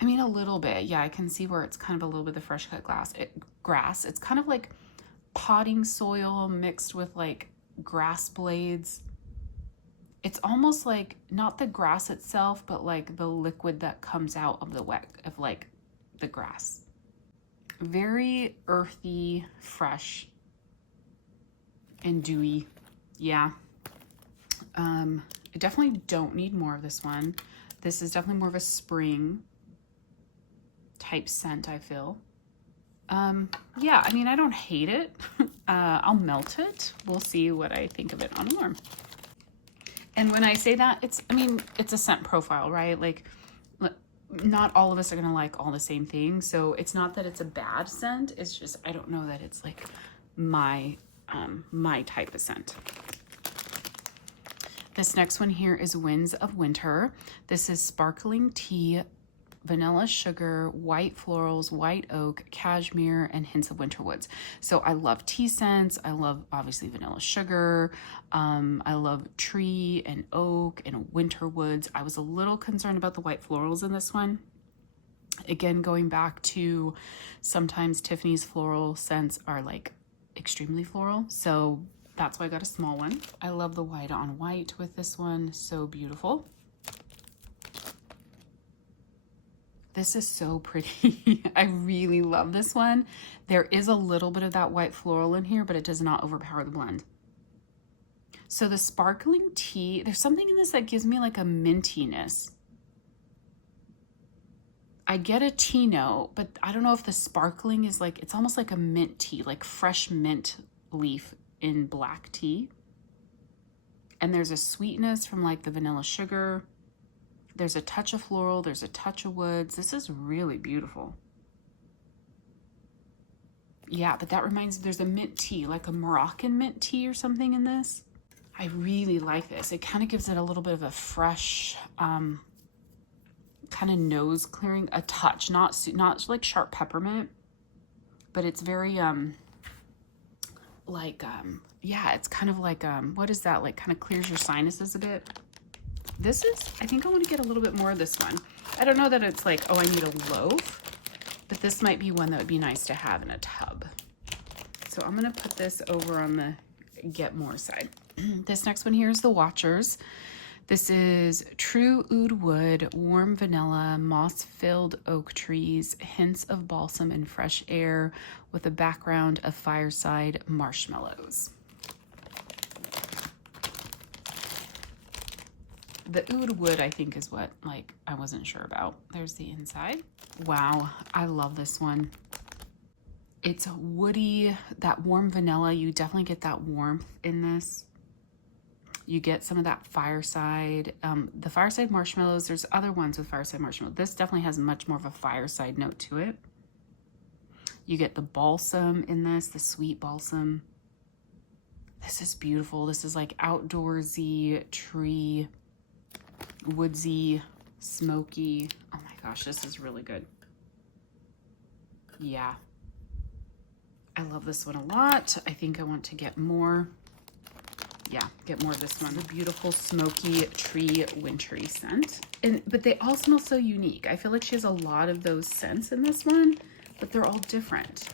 I mean, a little bit. Yeah, I can see where it's kind of a little bit of fresh cut grass. It's kind of like potting soil mixed with like grass blades. It's almost like not the grass itself, but like the liquid that comes out of like the grass. Very earthy, fresh, and dewy. Yeah. I definitely don't need more of this one. This is definitely more of a spring type scent, I feel. Yeah, I mean, I don't hate it. I'll melt it. We'll see what I think of it on warm. And when I say that, it's a scent profile, right? Like, not all of us are gonna like all the same thing. So it's not that it's a bad scent. It's just, I don't know that it's like my type of scent. This next one here is Winds of Winter. This is sparkling tea, vanilla sugar, white florals, white oak, cashmere, and hints of winter woods. So I love tea scents. I love obviously vanilla sugar. I love tree and oak and winter woods. I was a little concerned about the white florals in this one. Again, going back to sometimes Tiffany's floral scents are like extremely floral. So that's why I got a small one. I love the white on white with this one. So beautiful. This is so pretty. I really love this one. There is a little bit of that white floral in here, but it does not overpower the blend. So the sparkling tea, there's something in this that gives me like a mintiness. I get a tea note, but I don't know if the sparkling is like, it's almost like a mint tea, like fresh mint leaf in black tea. And there's a sweetness from like the vanilla sugar. There's a touch of floral. There's a touch of woods. This is really beautiful. Yeah, but that reminds me, there's a mint tea, like a Moroccan mint tea or something in this. I really like this. It kind of gives it a little bit of a fresh, kind of nose clearing, a touch, not like sharp peppermint, but it's very, yeah, it's kind of like, what is that? Like kind of clears your sinuses a bit. This is, I think I want to get a little bit more of this one. I don't know that it's like, oh, I need a loaf, but this might be one that would be nice to have in a tub. So I'm going to put this over on the get more side. This next one here is the Watchers. This is true oud wood, warm vanilla, moss-filled oak trees, hints of balsam and fresh air with a background of fireside marshmallows. The oud wood, I think, is what, like, I wasn't sure about. There's the inside. Wow, I love this one. It's woody, that warm vanilla. You definitely get that warmth in this. You get some of that fireside, the fireside marshmallows. There's other ones with fireside marshmallow. This definitely has much more of a fireside note to it. You get the balsam in this, the sweet balsam. This is beautiful. This is like outdoorsy, tree, woodsy, smoky. Oh my gosh, this is really good. Yeah. I love this one a lot. I think I want to get more. Yeah, get more of this one. A beautiful smoky tree wintry scent. But they all smell so unique. I feel like she has a lot of those scents in this one, but they're all different.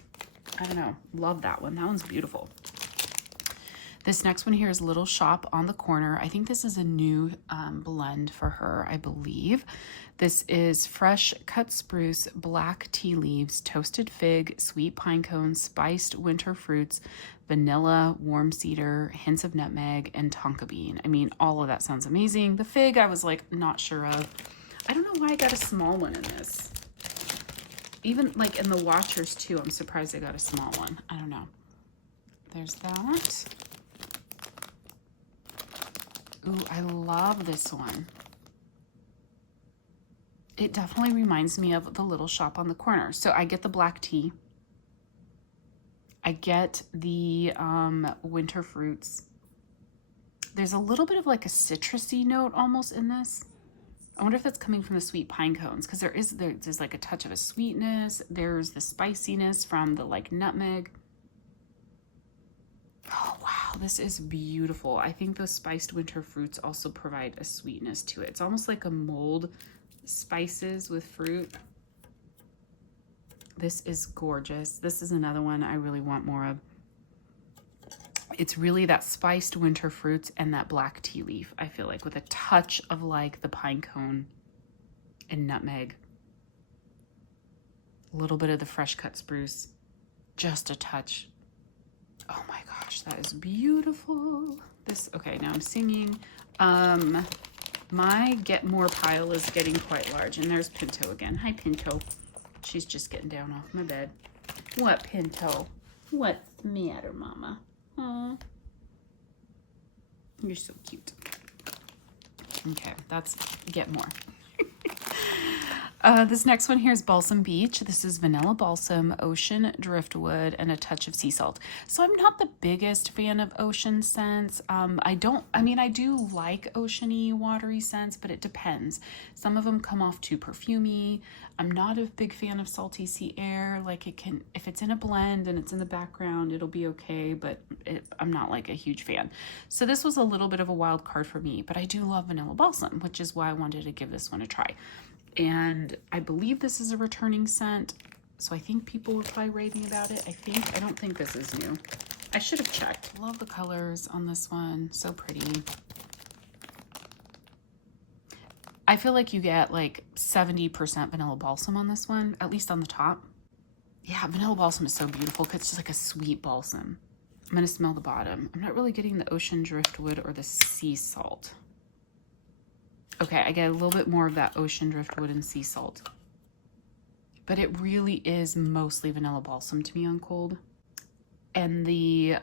I don't know. Love that one. That one's beautiful. This next one here is Little Shop on the Corner. I think this is a new blend for her, I believe. This is fresh cut spruce, black tea leaves, toasted fig, sweet pine cones, spiced winter fruits, vanilla, warm cedar, hints of nutmeg, and tonka bean. I mean, all of that sounds amazing. The fig, I was like not sure of. I don't know why I got a small one in this. Even like in the Watchers too, I'm surprised I got a small one. I don't know. There's that. Ooh, I love this one. It definitely reminds me of the Little Shop on the Corner. So I get the black tea. I get the winter fruits. There's a little bit of like a citrusy note almost in this. I wonder if it's coming from the sweet pine cones, because there's like a touch of a sweetness. There's the spiciness from the like nutmeg. Oh, wow, this is beautiful. I think those spiced winter fruits also provide a sweetness to it. It's almost like a mulled spices with fruit. This is gorgeous. This is another one I really want more of. It's really that spiced winter fruits and that black tea leaf, I feel like, with a touch of like the pine cone and nutmeg. A little bit of the fresh cut spruce. Just a touch. Oh my gosh, that is beautiful. Okay, now I'm singing. My Get More pile is getting quite large, and there's Pinto again. Hi, Pinto. She's just getting down off my bed. What, Pinto? What's the matter, Mama? Aw. You're so cute. Okay, that's Get More. This next one here is Balsam Beach. This is vanilla balsam, ocean driftwood, and a touch of sea salt. So I'm not the biggest fan of ocean scents. I do like oceany, watery scents, but it depends. Some of them come off too perfumey. I'm not a big fan of salty sea air. Like if it's in a blend and it's in the background, it'll be okay, but I'm not like a huge fan. So this was a little bit of a wild card for me, but I do love vanilla balsam, which is why I wanted to give this one a try. And I believe this is a returning scent, so I think people were probably raving about it. I don't think this is new. I should have checked. Love the colors on this one. So pretty. I feel like you get like 70% vanilla balsam on this one, at least on the top. Yeah, vanilla balsam is so beautiful because it's just like a sweet balsam. I'm going to smell the bottom. I'm not really getting the ocean driftwood or the sea salt. Okay, I get a little bit more of that ocean driftwood and sea salt. But it really is mostly vanilla balsam to me on cold. And the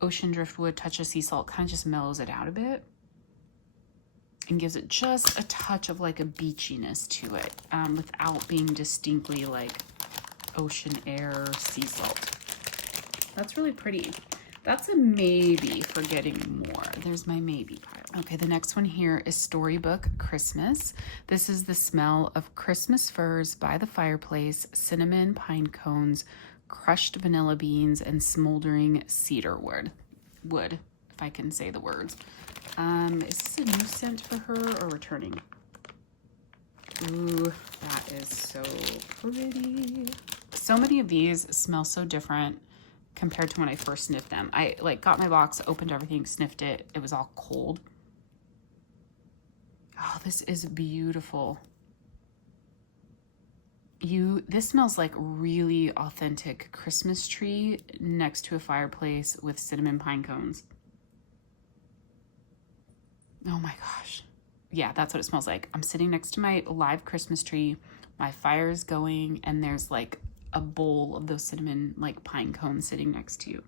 ocean driftwood, touch of sea salt kind of just mellows it out a bit. And gives it just a touch of like a beachiness to it without being distinctly like ocean air, sea salt. That's really pretty. That's a maybe for getting more. There's my maybe pile. Okay, the next one here is Storybook Christmas. This is the smell of Christmas firs by the fireplace, cinnamon pine cones, crushed vanilla beans, and smoldering cedar wood, if I can say the words. Is this a new scent for her or returning? Ooh, that is so pretty. So many of these smell so different compared to when I first sniffed them. I like got my box, opened everything, sniffed it. It was all cold. Oh, this is beautiful. This smells like really authentic Christmas tree next to a fireplace with cinnamon pine cones. Oh my gosh. Yeah, that's what it smells like. I'm sitting next to my live Christmas tree. My fire's going, and there's like a bowl of those cinnamon like pine cones sitting next to you.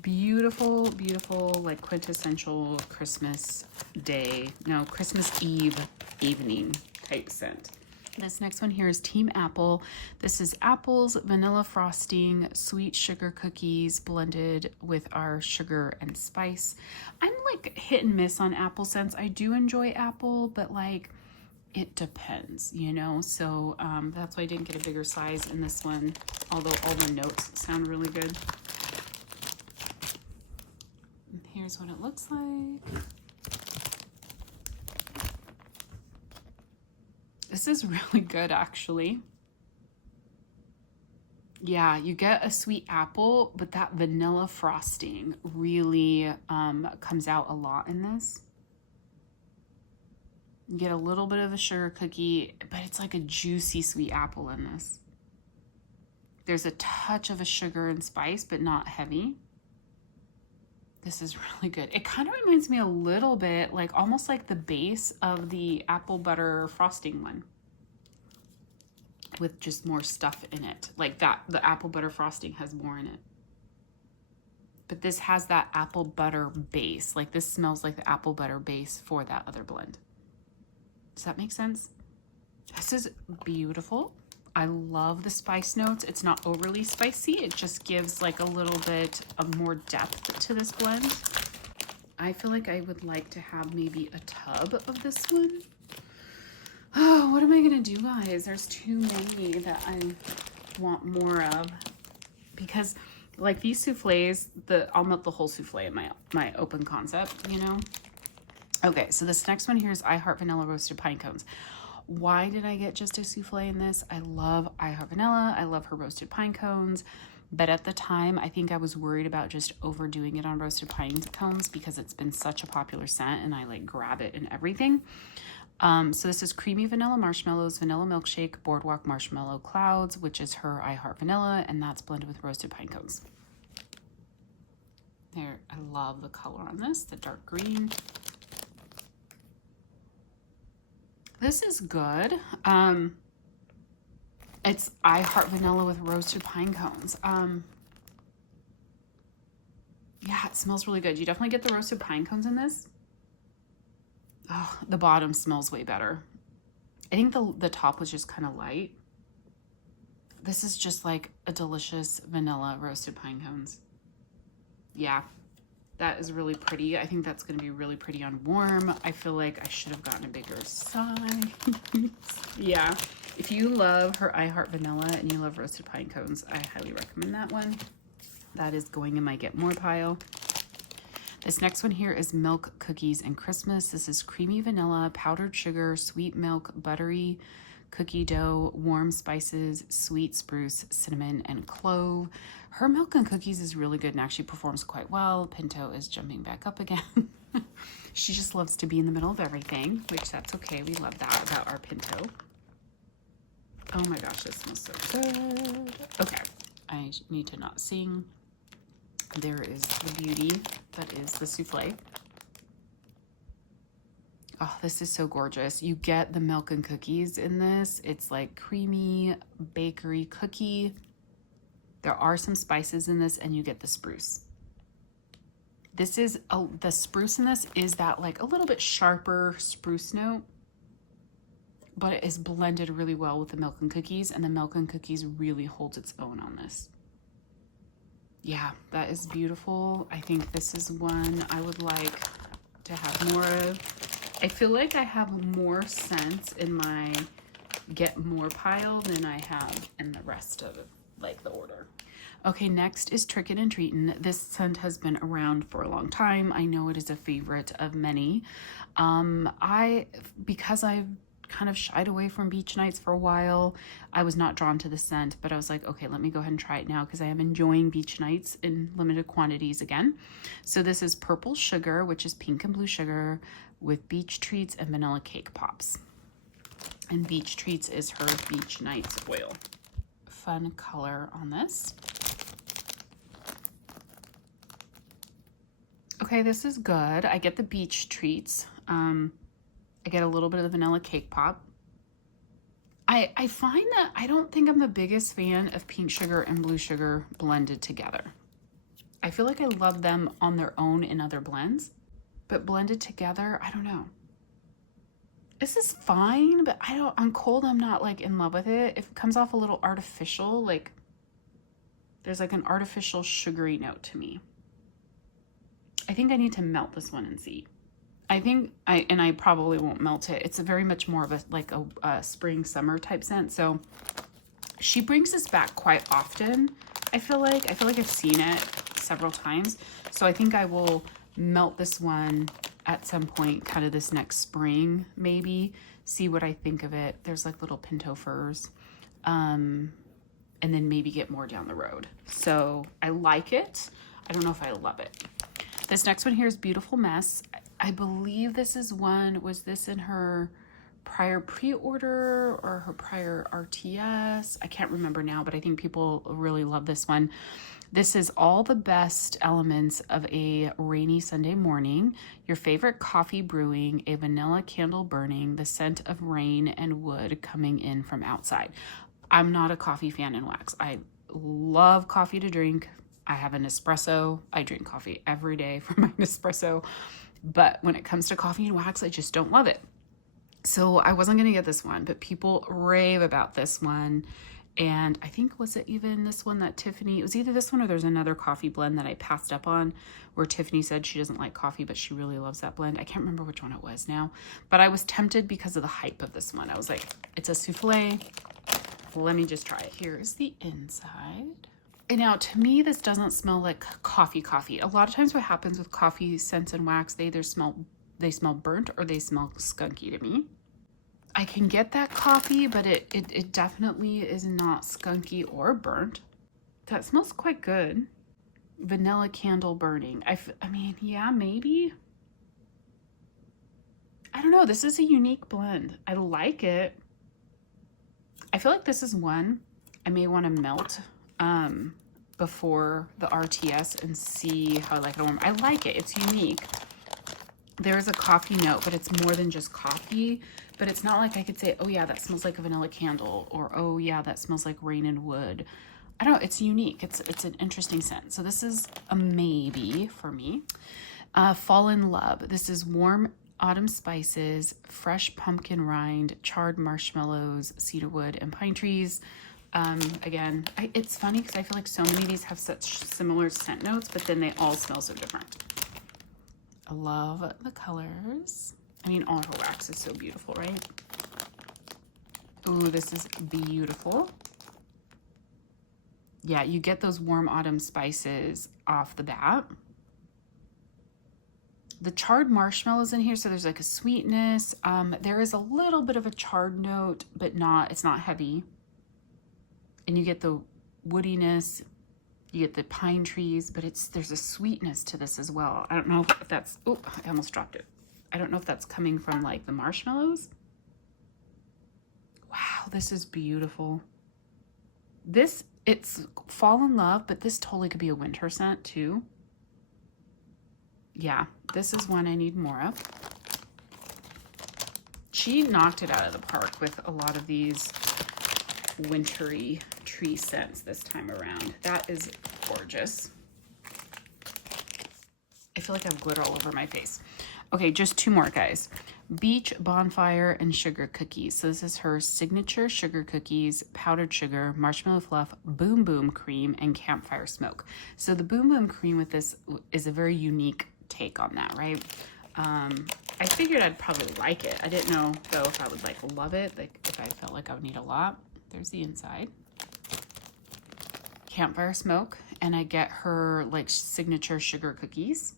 Beautiful, beautiful, like quintessential Christmas day, no, Christmas Eve evening type scent. This next one here is Team Apple. This is apples, vanilla frosting, sweet sugar cookies blended with our sugar and spice. I'm like hit and miss on apple scents. I do enjoy apple, but like it depends, you know? So that's why I didn't get a bigger size in this one, although all the notes sound really good. Here's what it looks like. This is really good, actually. Yeah, you get a sweet apple, but that vanilla frosting really comes out a lot in this. You get a little bit of a sugar cookie, but it's like a juicy sweet apple in this. There's a touch of a sugar and spice, but not heavy. This is really good. It kind of reminds me a little bit, like almost like the base of the apple butter frosting one, with just more stuff in it. Like that, the apple butter frosting has more in it. But this has that apple butter base. Like this smells like the apple butter base for that other blend. Does that make sense? This is beautiful. I love the spice notes. It's not overly spicy. It just gives like a little bit of more depth to this blend. I feel like I would like to have maybe a tub of this one. Oh, what am I gonna do, guys? There's too many that I want more of. Because like these souffles, I'll melt the whole souffle in my open concept, you know? Okay, so this next one here is I Heart Vanilla Roasted Pine Cones. Why did I get just a souffle in this? I love I Heart Vanilla. I love her roasted pine cones. But at the time, I think I was worried about just overdoing it on roasted pine cones because it's been such a popular scent and I like grab it in everything. So this is Creamy Vanilla Marshmallows, Vanilla Milkshake, Boardwalk Marshmallow Clouds, which is her I Heart Vanilla, and that's blended with roasted pine cones. There, I love the color on this, the dark green. This is good. It's I Heart Vanilla with roasted pine cones. Yeah, it smells really good. You definitely get the roasted pine cones in this. Oh, the bottom smells way better. I think the top was just kind of light. This is just like a delicious vanilla roasted pine cones. Yeah. That is really pretty. I think that's going to be really pretty on warm. I feel like I should have gotten a bigger size. Yeah. If you love her I Heart Vanilla and you love roasted pine cones, I highly recommend that one. That is going in my Get More pile. This next one here is Milk Cookies and Christmas. This is creamy vanilla, powdered sugar, sweet milk, buttery cookie dough, warm spices, sweet spruce, cinnamon, and clove. Her milk and cookies is really good and actually performs quite well. Pinto is jumping back up again. She just loves to be in the middle of everything, which that's okay. We love that about our Pinto. Oh my gosh, this smells so good. Okay, I need to not sing. There is the beauty that is the souffle. Oh, this is so gorgeous. You get the milk and cookies in this. It's like creamy bakery cookie. There are some spices in this and you get the spruce. This is, the spruce in this is that like a little bit sharper spruce note, but it is blended really well with the milk and cookies, and the milk and cookies really holds its own on this. Yeah, that is beautiful. I think this is one I would like to have more of. I feel like I have more scents in my Get More pile than I have in the rest of like the order. Okay, next is Trickin' and Treatin'. This scent has been around for a long time. I know it is a favorite of many. Because I've kind of shied away from beach nights for a while, I was not drawn to the scent, but I was like, okay, let me go ahead and try it now because I am enjoying beach nights in limited quantities again. So this is Purple Sugar, which is pink and blue sugar with beach treats and vanilla cake pops. And beach treats is her beach nights oil. Fun color on this. Okay, Okay, this is good. I get the beach treats. I get a little bit of the vanilla cake pop. I find that I don't think I'm the biggest fan of pink sugar and blue sugar blended together. I feel like I love them on their own in other blends, but blended together, I don't know. This is fine, but on cold, I'm not like in love with it. It comes off a little artificial, like there's like an artificial sugary note to me. I think I need to melt this one and see. I probably won't melt it. It's a very much more of a spring summer type scent. So she brings this back quite often. I feel like I've seen it several times. So I think I will melt this one at some point, kind of this next spring, maybe, see what I think of it. There's like little pinto furs, and then maybe get more down the road. So I like it. I don't know if I love it. This next one here is Beautiful Mess. I believe this is was this in her prior pre-order or her prior RTS? I can't remember now, but I think people really love this one. This is all the best elements of a rainy Sunday morning. Your favorite coffee brewing, a vanilla candle burning, the scent of rain and wood coming in from outside. I'm not a coffee fan in wax. I love coffee to drink. I have an espresso. I drink coffee every day for my Nespresso. But when it comes to coffee and wax, I just don't love it. So I wasn't going to get this one, but people rave about this one. And I think, was it even this one that Tiffany, it was either this one or there's another coffee blend that I passed up on where Tiffany said she doesn't like coffee, but she really loves that blend. I can't remember which one it was now, but I was tempted because of the hype of this one. I was like, it's a souffle. Let me just try it. Here's the inside. And now, to me, this doesn't smell like coffee. A lot of times what happens with coffee scents and wax, they either smell burnt or they smell skunky to me. I can get that coffee, but it definitely is not skunky or burnt. That smells quite good. Vanilla candle burning. I mean, yeah, maybe. I don't know. This is a unique blend. I like it. I feel like this is one I may want to melt before the RTS and see how I like it. I like it. It's unique. There is a coffee note, but it's more than just coffee. But it's not like I could say, oh yeah, that smells like a vanilla candle, or oh yeah, that smells like rain and wood. I don't know. It's unique. It's an interesting scent. So this is a maybe for me. Fall in Love. This is warm autumn spices, fresh pumpkin rind, charred marshmallows, cedarwood, and pine trees. Again, it's funny because I feel like so many of these have such similar scent notes, but then they all smell so different. I love the colors. I mean, all her wax is so beautiful, right? Ooh, this is beautiful. Yeah, you get those warm autumn spices off the bat. The charred marshmallows in here, so there's like a sweetness. There is a little bit of a charred note, but it's not heavy. And you get the woodiness, you get the pine trees, but there's a sweetness to this as well. I don't know if that's, oh, I almost dropped it. I don't know if that's coming from like the marshmallows. Wow, this is beautiful. It's Fall in Love, but this totally could be a winter scent too. Yeah, this is one I need more of. She knocked it out of the park with a lot of these wintry tree scents this time around. That is gorgeous. I feel like I have glitter all over my face. Okay, just two more, guys. Beach, Bonfire, and Sugar Cookies. So this is her signature sugar cookies, powdered sugar, marshmallow fluff, Boom Boom cream, and campfire smoke. So the Boom Boom cream with this is a very unique take on that, right? I figured I'd probably like it. I didn't know, though, if I would like love it, like if I felt like I would need a lot. There's the inside. Campfire smoke, and I get her like signature sugar cookies.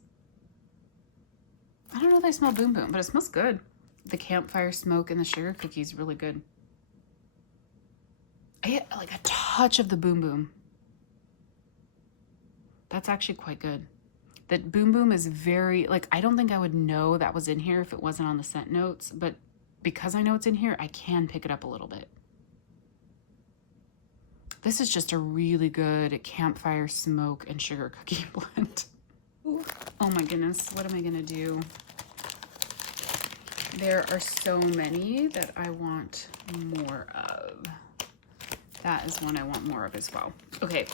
I don't know if they smell Boom Boom, but it smells good. The campfire smoke and the sugar cookies, really good. I get like a touch of the Boom Boom. That's actually quite good. That Boom Boom is very, like, I don't think I would know that was in here if it wasn't on the scent notes, but because I know it's in here, I can pick it up a little bit. This is just a really good campfire smoke and sugar cookie blend. Ooh. Oh my goodness, what am I gonna do? There are so many that I want more of. That is one I want more of as well. Okay,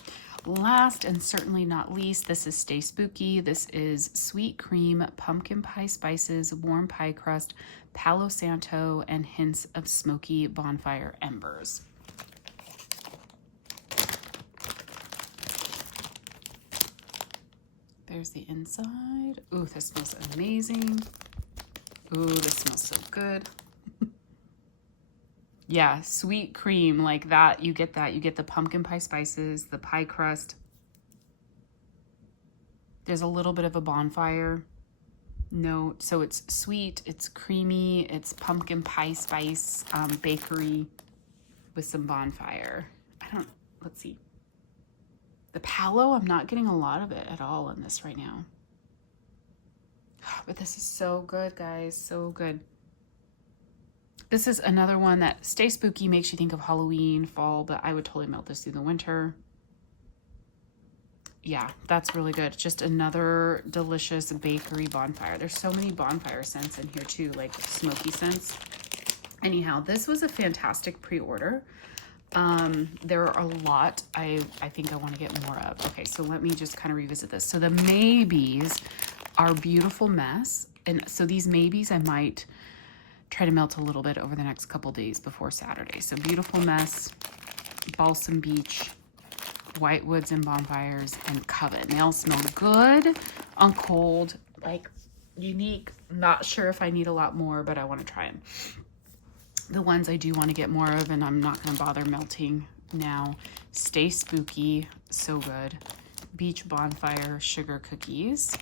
last and certainly not least, this is Stay Spooky. This is sweet cream, pumpkin pie spices, warm pie crust, Palo Santo, and hints of smoky bonfire embers. There's the inside. Ooh, this smells amazing. Ooh, this smells so good. Yeah, sweet cream like that. You get that. You get the pumpkin pie spices, the pie crust. There's a little bit of a bonfire note. So it's sweet, it's creamy, it's pumpkin pie spice, bakery with some bonfire. Let's see. The Palo, I'm not getting a lot of it at all in this right now. But this is so good, guys. So good. This is another one that Stay Spooky makes you think of Halloween, fall, but I would totally melt this through the winter. Yeah, that's really good. Just another delicious bakery bonfire. There's so many bonfire scents in here too, like smoky scents. Anyhow, this was a fantastic pre-order. There are a lot I think I want to get more of. Okay, so let me just kind of revisit this. So the maybes are Beautiful Mess. And so these maybes I might try to melt a little bit over the next couple days before Saturday. So Beautiful Mess, Balsam Beach, White Woods and Bonfires, and Covet. They all smell good on cold, like unique. Not sure if I need a lot more, but I want to try them. The ones I do want to get more of, and I'm not going to bother melting now. Stay Spooky, so good. Beach Bonfire, Sugar Cookies.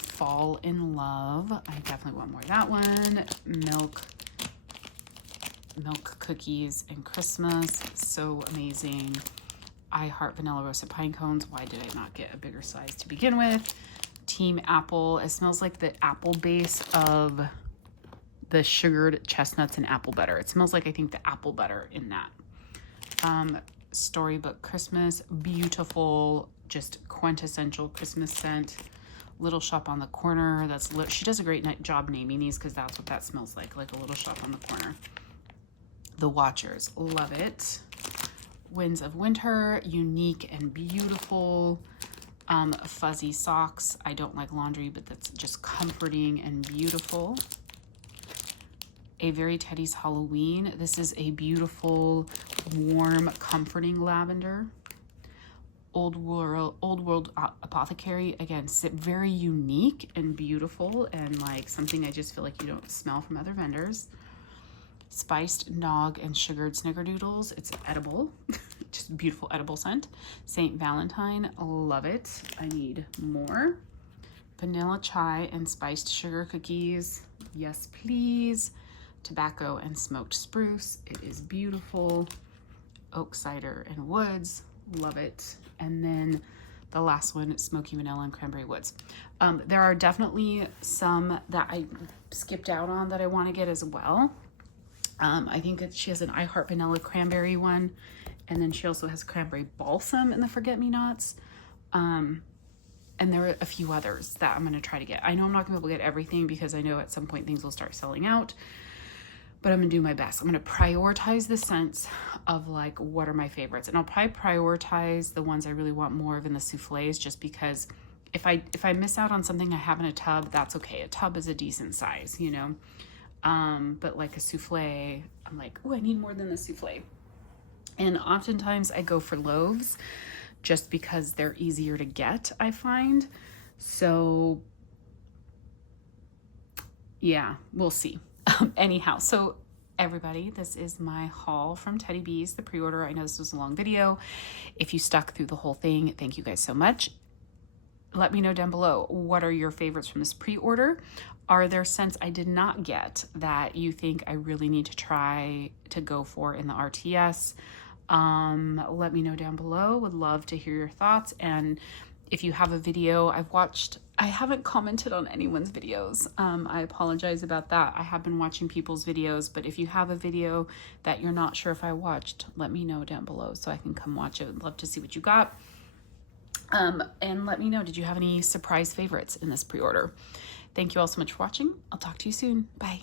Fall in Love, I definitely want more of that one. Milk Cookies and Christmas, so amazing. I Heart Vanilla Roasted Pine Cones, why did I not get a bigger size to begin with? Team Apple, it smells like the apple base of the sugared chestnuts and apple butter. It smells like, I think, the apple butter in that. Storybook Christmas, beautiful, just quintessential Christmas scent. Little Shop on the Corner, she does a great job naming these because that's what that smells like a little shop on the corner. The Watchers, love it. Winds of Winter, unique and beautiful. Fuzzy Socks, I don't like laundry, but that's just comforting and beautiful. A Very Teddy's Halloween, this is a beautiful, warm, comforting lavender. Old World Apothecary, again, very unique and beautiful, and like something I just feel like you don't smell from other vendors. Spiced Nog and Sugared Snickerdoodles, it's edible. Just beautiful edible scent. St. Valentine, love it. I need more. Vanilla Chai and Spiced Sugar Cookies, yes please. Tobacco and Smoked Spruce, it is beautiful. Oak Cider and Woods, love it. And then the last one, Smoky Vanilla and Cranberry Woods. There are definitely some that I skipped out on that I want to get as well. I think that she has an I Heart Vanilla Cranberry one, and then she also has Cranberry Balsam in the Forget-Me-Nots. And there are a few others that I'm going to try to get. I know I'm not going to be able to get everything because I know at some point things will start selling out. But I'm gonna do my best. I'm gonna prioritize the scents of like what are my favorites, and I'll probably prioritize the ones I really want more of in the souffles, just because if I miss out on something I have in a tub, that's okay. A tub is a decent size, you know. But like a souffle, I'm like, oh, I need more than the souffle. And oftentimes I go for loaves, just because they're easier to get, I find. So yeah, we'll see. Anyhow, so everybody, this is my haul from Teddy Bees, the pre-order. I know this was a long video. If you stuck through the whole thing, thank you guys so much. Let me know down below, what are your favorites from this pre-order? Are there scents I did not get that you think I really need to try to go for in the RTS? Let me know down below. Would love to hear your thoughts. And if you have a video I haven't commented on anyone's videos. I apologize about that. I have been watching people's videos, but if you have a video that you're not sure if I watched, let me know down below so I can come watch it. I'd love to see what you got. And let me know, did you have any surprise favorites in this pre-order? Thank you all so much for watching. I'll talk to you soon. Bye.